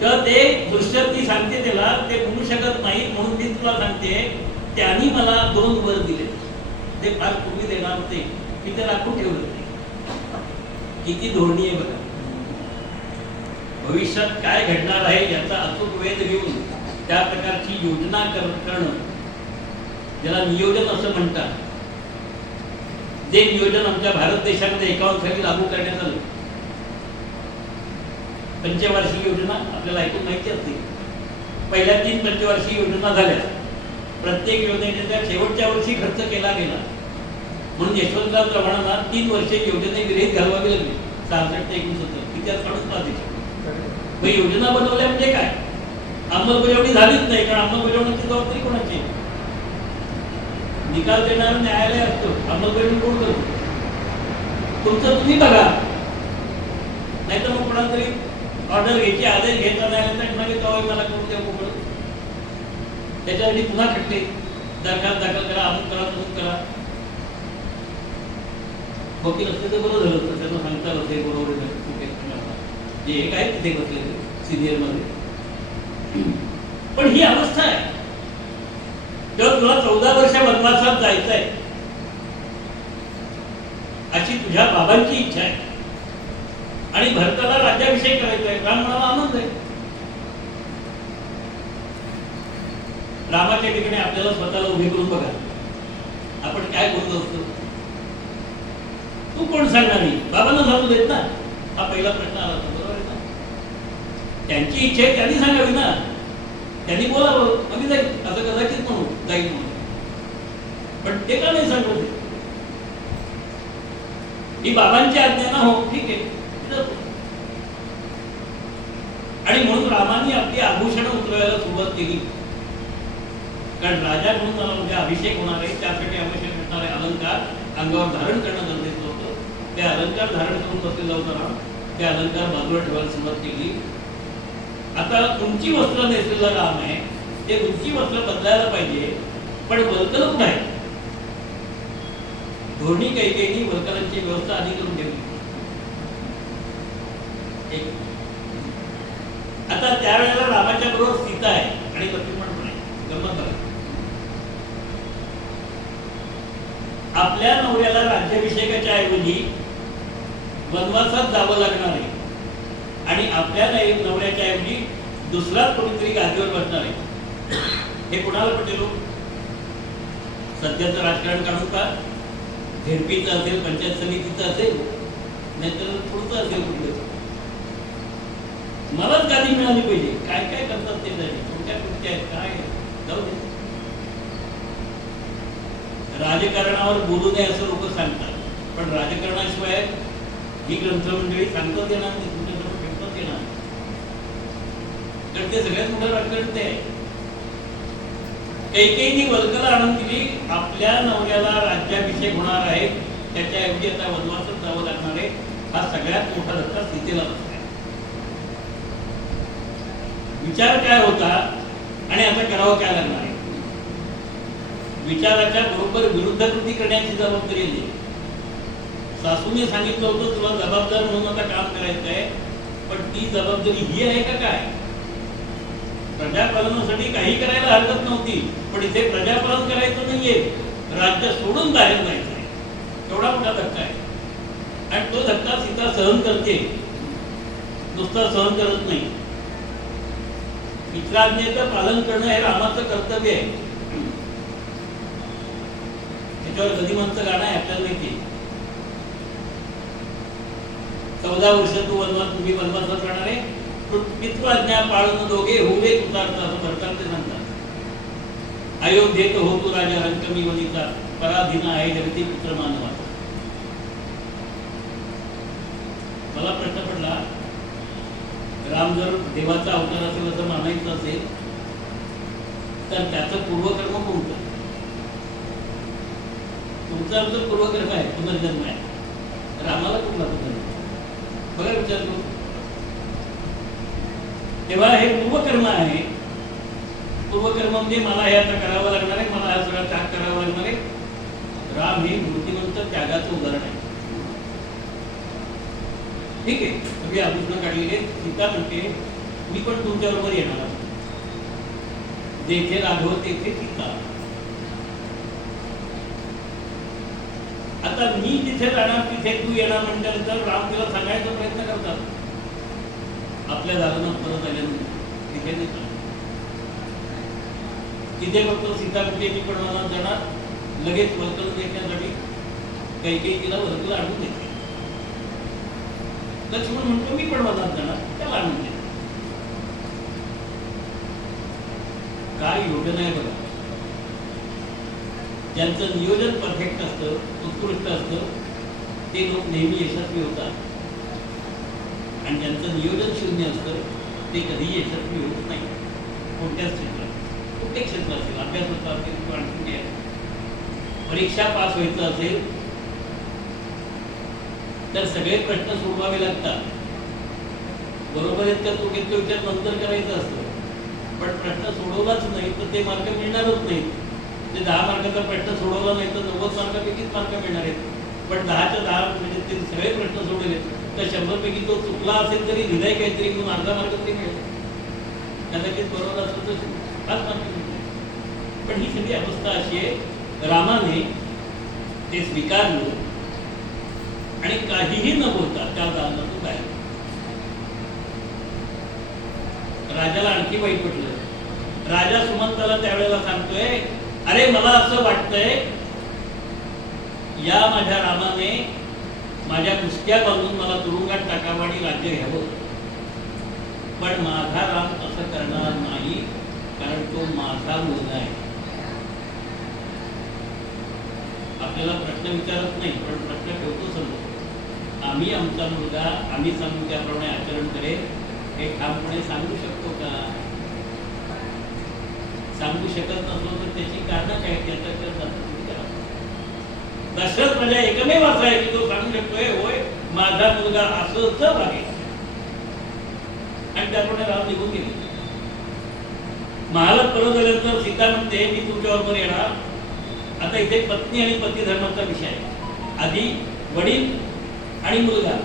तर ते दृश्य ती सांगते त्याला, ते बोलू शकत नाही. म्हणून मी तुला सांगते, त्यांनी मला 2 वर दिले. ते फार पूर्वी देणार होते, मी ते राखून ठेवलं होते. किती धोरणी आहे बघा. भविष्यात काय घडणार आहे याचा अचूक वेध घेऊन त्या प्रकारची योजना करणं, ज्याला नियोजन असं म्हणतात. जे नियोजन आमच्या भारत देशामध्ये 51 साली लागू करण्यात आलं. पंचवार्षिक योजना आपल्याला ऐकून माहिती असते. पहिल्या 3 पंचवार्षिक योजना झाल्या. प्रत्येक योजनेच्या शेवटच्या वर्षी खर्च केला गेला. म्हणून यशवंतराव चव्हाणांना 3 वर्षे योजने विरहित घालवावी लागली. 66 ते 69 इतिहास काढून पाहते. मग योजना बनवल्या म्हणजे काय, अंमलबजावणी झालीच नाही, कारण अंमलबजावणीची जबाबदारी कोणाची. निकाल देणारं न्यायालय असतो, अंमलबजावणी कोण करतो. तुमचं तुम्ही बघा, नाहीतर मग कोणाला तरी ऑर्डर घ्यायची, आदेश घ्यायचा न्यायालयात मला करून द्या मोकळं. त्याच्यासाठी पुन्हा खटले दरखास्त दाखल करा, अमुक करा, तमुक करा. वकील असते तर बरं झालं होतं, त्यांना सांगता आलं ते बरोबर आहे, हे काय तिथे बसले सिनियर मध्ये. पण ही अवस्था आहे. तेव्हा तुला 14 वर्ष वनवासात जायचंय अशी तुझ्या बाबांची इच्छा आहे आणि भरताला राज्याभिषेक करायचा आहे. राम म्हणाला आनंद आहे. रामाच्या ठिकाणी आपल्याला स्वतःला उभे करून बघा, आपण काय बोलतो असतो. तू कोण सांगणार, बाबांना सांगू देत ना. हा पहिला प्रश्न आला होता, बरोबर आहे ना. त्यांची इच्छा आहे त्यांनी सांगावी ना, त्यांनी बोलावं, आम्ही जाईल असं कदाचित म्हणू, जाईल म्हणून. पण ते का नाही सांगत. ही बाबांची आज्ञा ना, हो ठीक आहे. आणि म्हणून रामाने आपली आभूषणं उतरवायला सुरुवात केली. कारण राजा म्हणून मला उद्या अभिषेक होणार आहे, त्यासाठी आवश्यक असणारे अलंकार अंगावर धारण करणं गरजेचं होतं. ते अलंकार धारण करून बसलेला होता राम. ते अलंकार बाजूला ठेवायला सुरुवात केली. आता उंची वस्त्र नेसलेला राम आहे, ते उंची वस्त्र बदलायला पाहिजे, पण वल्कल कुठं आहे. धोरणी कैकेयीने वल्कलांची व्यवस्था आधी करून ठेवली. आता त्यावेळेला रामाच्या बरोबर सीता आहे आणि लक्ष्मण पण आहे. गमत बघा, आपल्या नवऱ्याला राज्याभिषेकाच्या ऐवजी वनवासात जावं लागणार आहे आणि आपल्या नवऱ्याच्या ऐवजी दुसराच कोणीतरी गादीवर बसणार आहे. हे कुणाला पटेल. सध्याचं राजकारण काढून का, झेडपीचं असेल, पंचायत समितीचं असेल, नाहीतर पुढचं असेल कुठलं. मलाच गादी मिळाली पाहिजे. काय काय करतात ते झाले, कुठल्या कुठच्या आहेत काय, जाऊ दे. राजकारणावर बोलू नये असं लोक सांगतात, पण राजकारणाशिवाय ही ग्रंथमंडळी सांगतात येणार नाही, तुमच्याजवळ भेटतात येणार. कारण ते सगळ्यात मोठं राजकारण ते आहे. कैकेयीने वल्कला आणून दिली. आपल्या नवऱ्याला राज्याभिषेक होणार आहे, त्याच्याऐवजी आता वनवासात जावं लागणार आहे. हा सगळ्यात मोठा धक्का सीतेला बसला. विचार काय होता आणि आता करावं काय लागणार आहे. विचाराच्या बरोबर विरुद्ध कृती करण्याची जबाबदारी आहे. सासूने सांगितलं होतं तुला जबाबदार म्हणून आता काम करायचं आहे, पण ती जबाबदारी ही आहे का काय. प्रजापालनासाठी काही करायला हरकत नव्हती, पण इथे प्रजापालन करायचं नाहीये, राज्य सोडून बाहेर जायचं आहे. एवढा मोठा धक्का आहे. आणि तो धक्का सीता सहन करते, नुसता सहन करत नाही. मित्राज्ञेचं पालन करणं हे रामाचं कर्तव्य आहे. त्याच्यावर गदिमांचं गाणं आहे, आपल्याला माहिती. 14 वर्ष तू वनवास, तुम्ही वनवासात राहणार आहे, पितृआज्ञा पाळून दोघे होवे तुतारता, असं भरतात ते सांगतात. अयोध्येत हो तू राजा रंकमी वनिता, पराधीन आहे जगती पुत्र मानवा. मला प्रश्न पडला, राम जर देवाचा अवतार असेल असं मानायचं असेल तर त्याचं पूर्वकर्म कोणतं? तुमचा जो पूर्वकर्म आहे पुनर्जन्म आहे, रामाला कुठला पुनर्जन्म? बघा विचार करू. तेव्हा हे पूर्वकर्म आहे. पूर्वकर्म म्हणजे मला हे आता करावं लागणार आहे, मला हा सगळा त्याग करावा लागणार आहे. राम हे मूर्तिमंत त्यागाचं उदाहरण आहे. ठीक आहे, सगळे आभूषण काढलेले. सीता म्हणते मी पण तुमच्याबरोबर येणार आहे. जेथे राघव तेथे सीता. आता मी जिथे जाणार तिथे तू येणार म्हटल्यानंतर राम तिला सांगायचा प्रयत्न करतात. आपल्या दालनात परत आल्यानंतर तिथे नाही जाणार. तिथे फक्त सीता म्हणजे मी पण वनात जाणार, लगेच वर्तन देण्यासाठी काही तिला वर्तला आणून देते. लक्ष्मण म्हणतो मी पण वनात जाणार, त्याला आणून देते. काय योजना आहे बघा. ज्यांचं नियोजन परफेक्ट असतं, उत्कृष्ट असतं, ते लोक नेहमी यशस्वी होतात. आणि ज्यांचं नियोजन शून्य असतं ते कधीही यशस्वी होत नाही. कोणत्याच क्षेत्रात, कुठले क्षेत्र असेल, अभ्यासाचं असेल किंवा आणखी परीक्षा पास व्हायचं असेल तर सगळे प्रश्न सोडवावे लागतात. बरोबर आहेत का चुकीचं विचार नंतर करायचं असतं, पण प्रश्न सोडवलाच नाही तर ते मार्क मिळणारच नाहीत. ते 10 मार्काचा प्रश्न सोडवला नाही तर 90 मार्कापैकीच मार्क मिळणार आहेत. पण 10च्या 10 म्हणजे ते सगळे प्रश्न सोडवले तर 100 पैकी तो चुकला असेल तरी लिहिलाय काहीतरी म्हणून अर्धा मार्क तरी मिळेल. कदाचित बरोबर असलं तर 5 मार्क मिळते. पण ही सगळी अवस्था अशी आहे. रामाने ते स्वीकारलं आणि काहीही न बोलता त्या दालनातून बाहेर. राजाला आणखी वाईट पडलं. राजा सुमंताला त्यावेळेला सांगतोय, अरे मला असं वाटतंय या माझ्या रामाने माझ्या कुस्त्या बांधून मला तुरुंगात टाकावं आणि राज्य घ्यावं. पण माझा राम असं करणार नाही, कारण तो माझा मुलगा आहे. आपल्याला प्रश्न विचारत नाही, पण प्रश्न ठेवतो समोर. आम्ही आमचा मुलगा आम्ही सांगू त्याप्रमाणे आचरण करेल हे ठामपणे सांगू शकतो का? सांगू शकत नसलो तर त्याची कारणं काय? त्याचा दशरथ म्हणजे एकमेव असा आहे की तो सांगू शकतोय होय माझा मुलगा असंच आहे. आणि त्याप्रमाणे राम निघून गेले. महालात परत आल्यानंतर सीता म्हणते मी तुमच्याबरोबर येणार. आता इथे पत्नी आणि पती धर्माचा विषय आहे. आधी वडील आणि मुलगा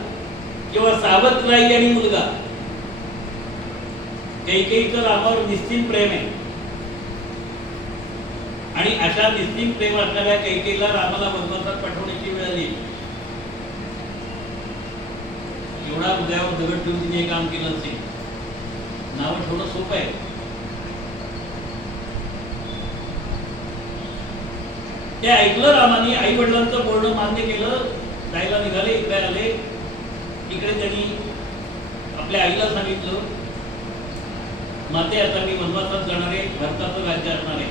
किंवा सावत्राई आणि मुलगा. कैकेयीचं रामावर निश्चित प्रेम आहे आणि अशा निश्चित प्रेम असणाऱ्या कैकेयीला रामाला वनवासात पाठवण्याची वेळ आली. एवढा हृदयावर दगड ठेवून तिने काम केलं असेल. नाव ठेवणं सोपं आहे. ते ऐकलं रामाने. आई वडिलांचं बोलणं मान्य केलं. जायला निघाले. इकडे आले. इकडे त्यांनी आपल्या आईला सांगितलं माते आता मी वनवासात जाणार आहे, भरताचं राज्य असणार आहे.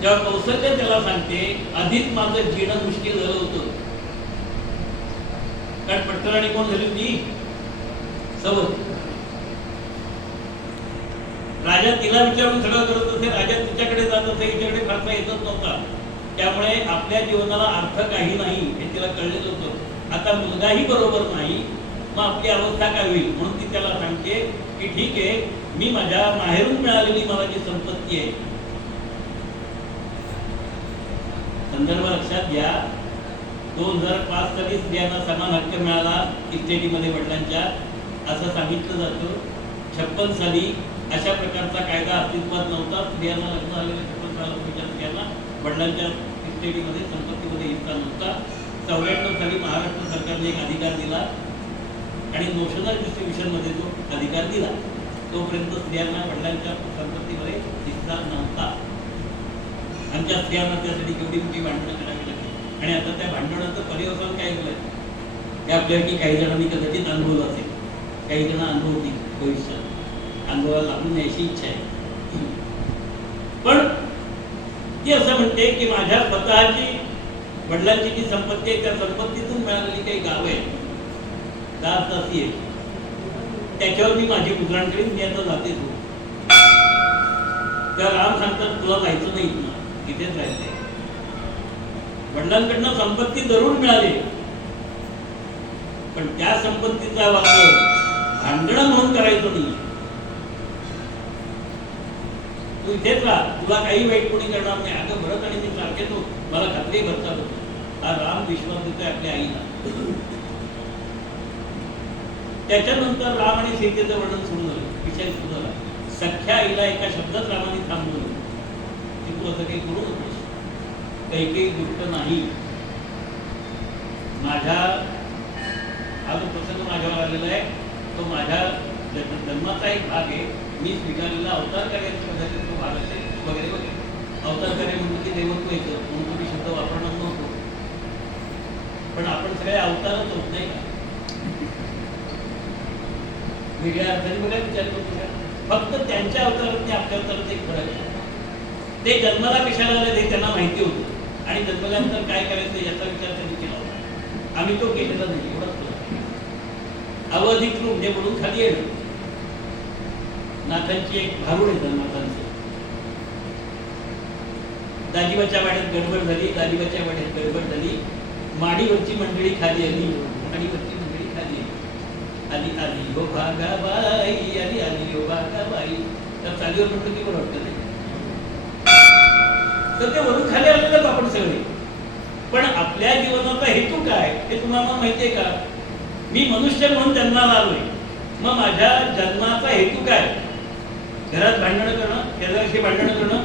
जेव्हा कौसल्य त्याला सांगते आधीच माझं जीणं मुश्किल झालं होतं, कारण पटकराणी कोण झाली होती? सवत. राजा तिला विचारून सगळं करत असे. राजा तिच्याकडे जात असे, हिच्याकडे फारसा येतच नव्हता. त्यामुळे आपल्या जीवनाला अर्थ काही नाही हे तिला कळलेलं होतं. आता मुलगाही बरोबर नाही, मग आपली अवस्था काय होईल? म्हणून ती त्याला सांगते की ठीक आहे, मी माझ्या माहेरून मिळालेली मला जी संपत्ती आहे, संदर्भ लक्षात घ्या, 2005 साली स्त्रियांना समान हक्क मिळाला इस्टेटीमध्ये वडिलांच्या असं सांगितलं जातं. 56 साली अशा प्रकारचा कायदा अस्तित्वात नव्हता. स्त्रियांना लग्न झालेल्या 56 सालापूर्वीच्या स्त्रियांना वडिलांच्या इस्टेटीमध्ये संपत्तीमध्ये हिस्सा नव्हता. 94 साली महाराष्ट्र सरकारने एक अधिकार दिला आणि नोशनल डिस्ट्रीब्युशनमध्ये जो अधिकार दिला तोपर्यंत स्त्रियांना वडिलांच्या संपत्तीमध्ये हिस्सा नव्हता. आमच्या स्त्रियांना त्यासाठी केवढी मोठी भांडणं करावी लागली आणि आता त्या भांडणाचं पर्यवसान काय झालं हे आपल्यापैकी काही जणांनी कदाचित अनुभवलं असेल, काही जण अनुभवतील भविष्यात, अनुभवाला लागून यायची इच्छा आहे. पण ती असं म्हणते की माझ्या स्वतःची वडिलांची जी संपत्ती आहे त्या संपत्तीतून मिळालेली काही गावं आहेत, 10 तासी आहे, त्याच्यावर मी माझी उजळण करीन, मी आता जातेच हो. त्या राम सांगतात तुला जायचं नाही, तुला इथेच राहायचंय. वडिलांकडनं संपत्ती जरूर मिळाली पण त्या संपत्तीचा वापर भांडणं म्हणून करायचं नाही. तू इथेच राहा, तुला काही वाईट कोणी करणार नाही. अगं भरत आणि मी सारखे तो मला खात्री भरतात होतो. हा राम विश्वास देतोय आपल्या आईला. त्याच्यानंतर राम आणि सीतेचं वर्णन सुरू झालं, विषय सुरू झाला. सख्या आईला एका शब्दात रामाने थांबवलं की तू असं काही करू नकोस, काही गोष्ट नाही. माझ्या हा जो प्रसंग माझ्यावर आलेला आहे तो माझ्या जन्माचा एक भाग आहे. मी स्वीकारलेला अवतार कार्याचा कदाचित तो भाग असेल वगैरे वगैरे. अवतार कार्य म्हणून की देवत्व येतं म्हणून तुम्ही शब्द वापरणार नव्हतो, पण आपण सगळे अवतारच होत नाही का? वेगळ्या अर्थाने बघा विचार करतो का? फक्त त्यांच्या अवतारात आपल्या अवतारात एक फरक आहे. ते जन्माला कशाला आले हे त्यांना माहिती होतं आणि जन्मल्यानंतर काय करायचं याचा विचार त्यांनी केला होता. आम्ही तो केलेला नाही, एवढंच फरक. अवधिक म्हणजे म्हणून खाली येणं. नाथांची एक भारुड आहे जन्मातांचं. दाजीबाच्या वाड्यात गडबड झाली, दाजीबाच्या वाड्यात गडबड झाली, माडीवरची मंडळी खाली आली, माडीवरची मंडळी खाली आली. आली आली हो भागाबाई, आली आली हो भागाबाई. तर चालीवर म्हटलं की बरं वाटतं नाही. तर ते वरून खाली आलेलं आपण सगळे. पण आपल्या जीवनाचा हेतू काय हे तुम्हाला माहितीये का? मी मनुष्य म्हणून जन्माला आलोय, मग माझ्या जन्माचा हेतू काय? घरात भांडणं करणं, शेजाऱ्याशी भांडणं करणं,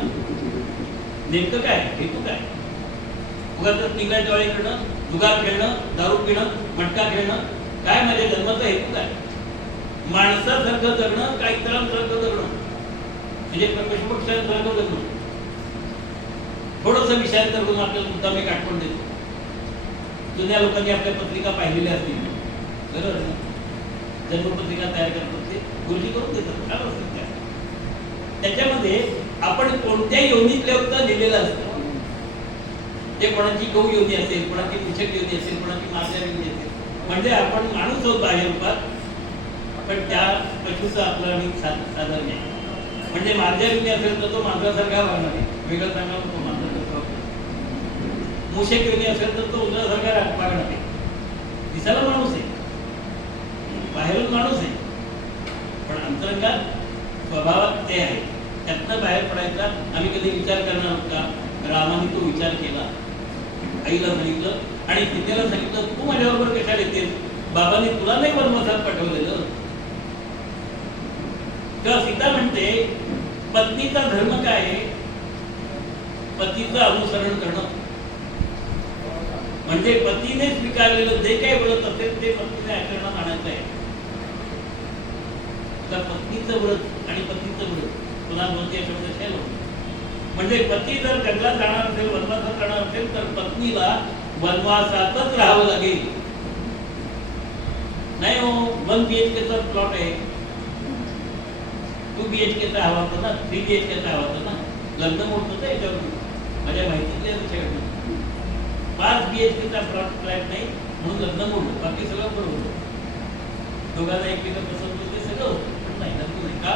नेमकं काय हेतू काय? उगाच निघायच्या वेळी करणं, जुगार खेळणं, दारू पिणं, मटका खेळणं, काय माझ्या जन्माचा हेतू काय? माणसासारखं जगणं का इतरांसारखं जगणं? म्हणजे पशुपक्ष्यांसारखं जगणं. थोडंसं विषयांतर करून आपल्याला मुद्दा मी आठवण देतो. जुन्या लोकांनी आपल्या पत्रिका पाहिलेल्या असतील, बरोबर ना? जन्मपत्रिका तयार करतात ते गुरुजी करून देतात, काय असतात त्या. त्याच्यामध्ये आपण कोणत्या योनीतले होता लिहिलेलं असतं. ते कोणाची गौ योनी असेल, कोणाची पुछक योनी असेल, कोणाची मार्जा योनी असेल. म्हणजे आपण माणूस होत बाह्य रूपात, पण त्या पशुचं आपलं आम्ही साधन नाही. म्हणजे मार्जा योनी असेल तर तो मांजरासारखा वागणार आहे, वेगळं सांगा तो मांजरासारखा. मुशक योनी असेल तर तो उंदरासारखा वागणार आहे. दिसायला माणूस आहे, बाहेरून माणूस आहे, पण अंतरंगात स्वभावात ते आहे. त्यातनं बाहेर पडायचा आम्ही कधी विचार करणार आहोत का? रामाने तो विचार केला. आईला सांगितलं आणि सीतेला सांगितलं तू माझ्याबरोबर कशाला येतेस? बाबांनी तुला नाही वनवासात पाठवलेलं. तेव्हा सीता म्हणते पत्नीचा धर्म काय आहे? पतीचं अनुसरण करणं. म्हणजे पतीने स्वीकारलेलं जे काही बोलत असेल ते पत्नीने आचरणात आणायचं आहे. तर पत्नीचं व्रत आणि पतीचं व्रत तुला बोलते या शब्द छान. म्हणजे पती जर जंगलात जाणार असेल, वनवासात जाणार असेल तर पत्नीला वनवासातच राहावं लागेल. नाही हो 1 BHK चा प्लॉट आहे, 2 BHK चा हवा होता ना, 3 BHK चा हवा होता ना, लग्न मोठं याच्यावर माझ्या माहितीतल्या 5 BHK चा फ्लॅट नाही म्हणून लग्न मोडलं, बाकी सगळं बरोबर. दोघांना एकमेकांना पसंत होते सगळं होतं, पण नाही लग्न नाही का?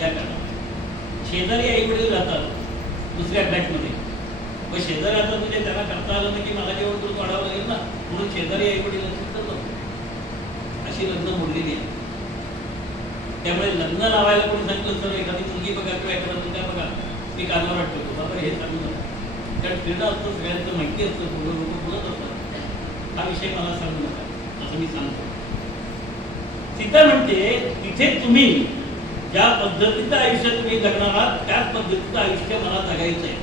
या कारणात शेजारी आई वडील राहतात दुसऱ्या फ्लॅटमध्ये. मग शेजारी आता म्हणजे त्यांना करता आलं नाही की मला जेवण करून वाढावं लागेल ना, म्हणून शेजारी आई वडील असेल तर अशी लग्न मोडलेली आहे. त्यामुळे लग्न लावायला कोणी सांगितलं तर एखादी मुलगी बघा किंवा एखादा मुलगा बघा मी कानावर वाटतो बाबा हे सांगू नका. कारण फिरणं असतं, सगळ्यांचं माहिती असतं, थोडं लोक बोलत असतात, हा विषय मला सांगू नका असं मी सांगतो. सीता म्हणते तिथे तुम्ही ज्या पद्धतीचं आयुष्य तुम्ही जगणार आहात त्याच पद्धतीचं आयुष्य मला जगायचंय.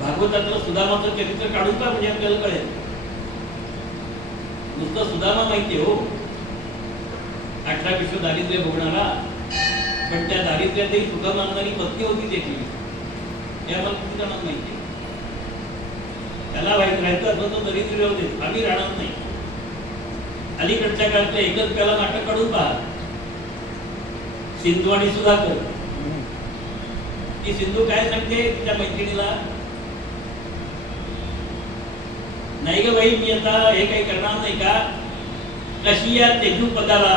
भागवतातलं सुदामाचं चरित्र काढून का म्हणजे आपल्याला कळेल. नुसतं सुदामा माहिती हो, 18 विश्व दारिद्र्य भोगणारा, पण त्या दारिद्र्यातही सुख मानणारी पत्नी होती त्याची, हे आम्हाला किती जणांना माहिती. त्याला राहायचं असं तर दरिद्र्य होते, आम्ही राहणार नाही. अलीकडच्या काळातलं एकच त्याला नाटक काढून पहा, सिंधू आणि सुधाकर. ती सिंधू काय सांगते तिच्या मैत्रिणीला, नाही ग बाई मी आता हे काही करणार नाही का, कशी या तेजू पदाला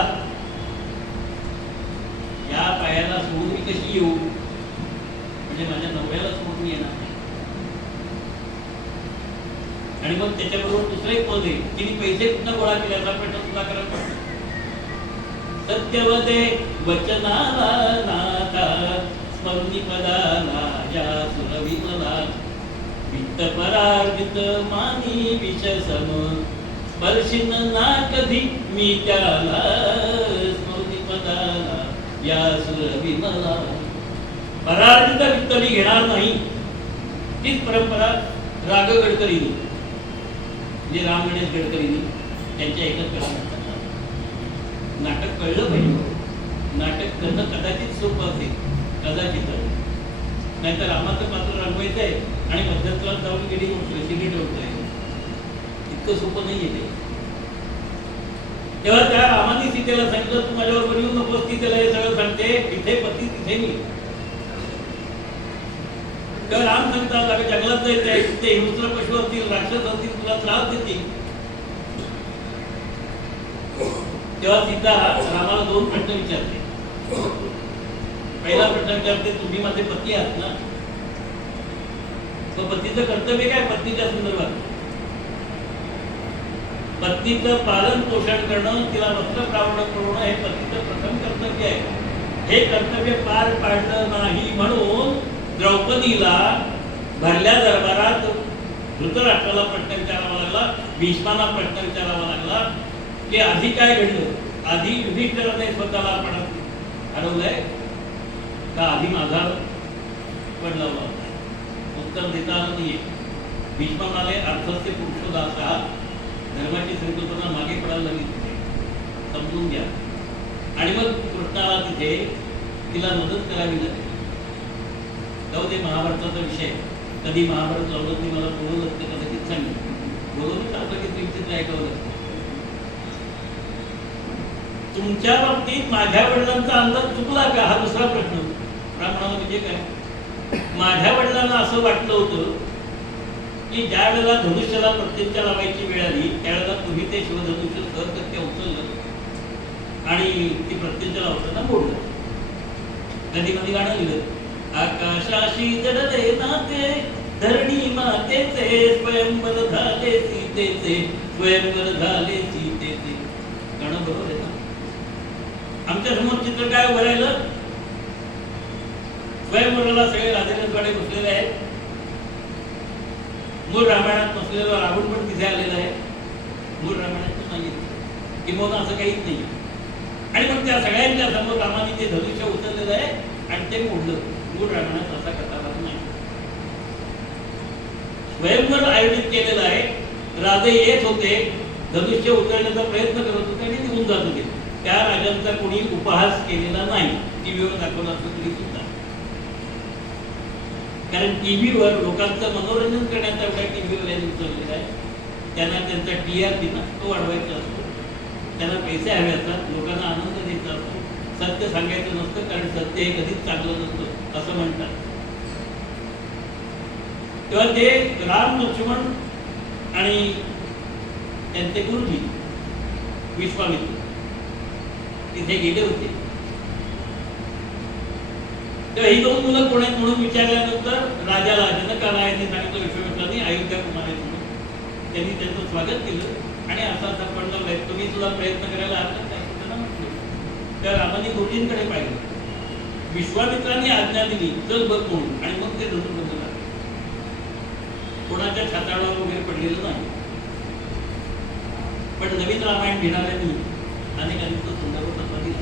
या पायाला सोडून मी कशी येऊ, म्हणजे माझ्या नवऱ्याला सोडून येणार नाही. आणि मग त्याच्याबरोबर दुसरं एक पद आहे, तिने पैसे कुठं गोळा केले असा प्रश्न सुद्धा करायला पडतो. सत्यवते वचनाला नाथा स्मरणी पदाला या सुरविमला वित्त परार्जित मानी विषसम स्पर्शिन ना कधी मी त्याला स्मृती पदाला या सुरविमला. परार्जित वित्त मी घेणार नाही, तीच परंपरा राग गडकरींनी म्हणजे राम गणेश गडकरींनी त्यांच्या एकच कला नाटक कळलं पाहिजे. नाटक करणं कदाचित सोपं असेल, कदाचित, नाहीतर रामाचं पात्र रंगवायचं आहे आणि मध्यंतरात जाऊन गेली शिडी ठेवतोय, इतकं सोपं नाही आहे. तेव्हा त्या रामाने सीतेला सांगितलं तू माझ्याबरोबर येऊ नकोस, ती त्याला हे सगळं सांगते, तिथे पती तिथे मी. तेव्हा राम सांगतात अगं जंगलात जायचंय, तिथे हिंस्र पशु असतील, राक्षस असतील, तुला त्रास देतील. तेव्हा सीता रामाला 2 प्रश्न विचारते. पहिला प्रश्न विचारते तुम्ही माझे पती आहात ना, मग पतीचं कर्तव्य काय पत्नीच्या संदर्भात. पत्नीचं पालन पोषण करणं, तिला वस्त्र प्रावरण करणं हे पतीचं प्रथम कर्तव्य आहे. हे कर्तव्य पार पाडलं नाही म्हणून द्रौपदीला भरल्या दरबारात धृतराष्ट्राला प्रश्न विचारावा लागला, भीष्माला प्रश्न विचारावा लागला की आधी काय घडलं, आधी युधिष्ठिराने स्वतःला आपण हरवलंय का आधी माझा पडला होता. उत्तर देता आलं नाहीये. भीष्म म्हणाले अर्थस्य पुरुषोदासा, धर्माची संकल्पना मागे पडायला लागली तिथे, समजून घ्या. आणि मग कृष्णाला तिथे तिला मदत करावी लागली. जाऊ दे महाभारताचा विषय, कधी महाभारत लावलं नाही मला बोलवलं असतं कदाचित सांगितलं, बोलवलं तर असं किती विचित्र ऐकवलं. तुमच्या बाबतीत माझ्या वडिलांचा अंदाज चुकला का हा दुसरा प्रश्न. ब्राह्मणाला म्हणजे काय, माझ्या वडिलांना असं वाटलं होतं की ज्या वेळेला धनुष्याला प्रत्यंच्या लावायची वेळ आली त्यावेळेला तुम्ही ते शिवधनुष्य सहकृत्य उचललं आणि ती प्रत्यंच्या लावताना मोडलं. कधी कधी गाणं लिहिलं, आकाशाशी जडले नाते धरणी मातेचे स्वयंवर झाले सीतेचे, स्वयंवर झाले सीतेचे. गाणं बरोबर आहे ना. आमच्या समोर चित्र काय उभं राहिलं, स्वयंवराला सगळे राजेगाडे बसलेले आहेत. मूळ रामायणात नसलेला रावण पण तिथे आलेला आहे, मूळ रामायणात नाही किंवा असं काहीच नाही. आणि मग त्या सगळ्यांच्या समोर रामाने ते धनुष्य उचललेलं आहे आणि ते मोडलं. मूळ रामायणात असा कथाभाग नाही. स्वयंवर आयोजित केलेलं आहे, राजे येत होते, धनुष्य उचलण्याचा प्रयत्न करत होते आणि निघून जात होते. त्या राजांचा कोणी उपहास केलेला नाही, टीव्हीवर दाखवला असं तरी सुद्धा. कारण टीव्हीवर लोकांचं मनोरंजन करण्याचा एवढा टीव्हीवाल्यांनी उचललेला आहे. त्यांना त्यांचा TRP ना तो वाढवायचा असतो, त्यांना पैसे हवे असतात, लोकांना आनंद द्यायचा असतो. सत्य सांगायचं नसतं कारण सत्य हे कधीच चांगलं नसतं असं म्हणतात. तेव्हा ते राम लक्ष्मण आणि त्यांचे गुरुजी विश्वामित्र तिथे गेले होते. तेव्हा ही 2 मुलं कोण आहेत म्हणून विचारल्यानंतर राजाला जनकारायांनी सांगितलं विश्वामित्रांनी अयोध्या कुमार आहेत म्हणून. त्यांनी त्यांचं स्वागत केलं आणि असा असा पडलं आहे, तुम्ही सुद्धा प्रयत्न करायला हरकत नाही त्यांना म्हटलं. त्या रामाने गुरुजींकडे पाहिलं, विश्वामित्रांनी आज्ञा दिली चल बघ म्हणून, आणि मग ते धनुर्बंध झालं. कोणाच्या छाताडावर वगैरे पडलेलं नाही. पण नवीन रामायण घेणाऱ्यांनी अनेकांनी तो संदर्भ तसा दिला.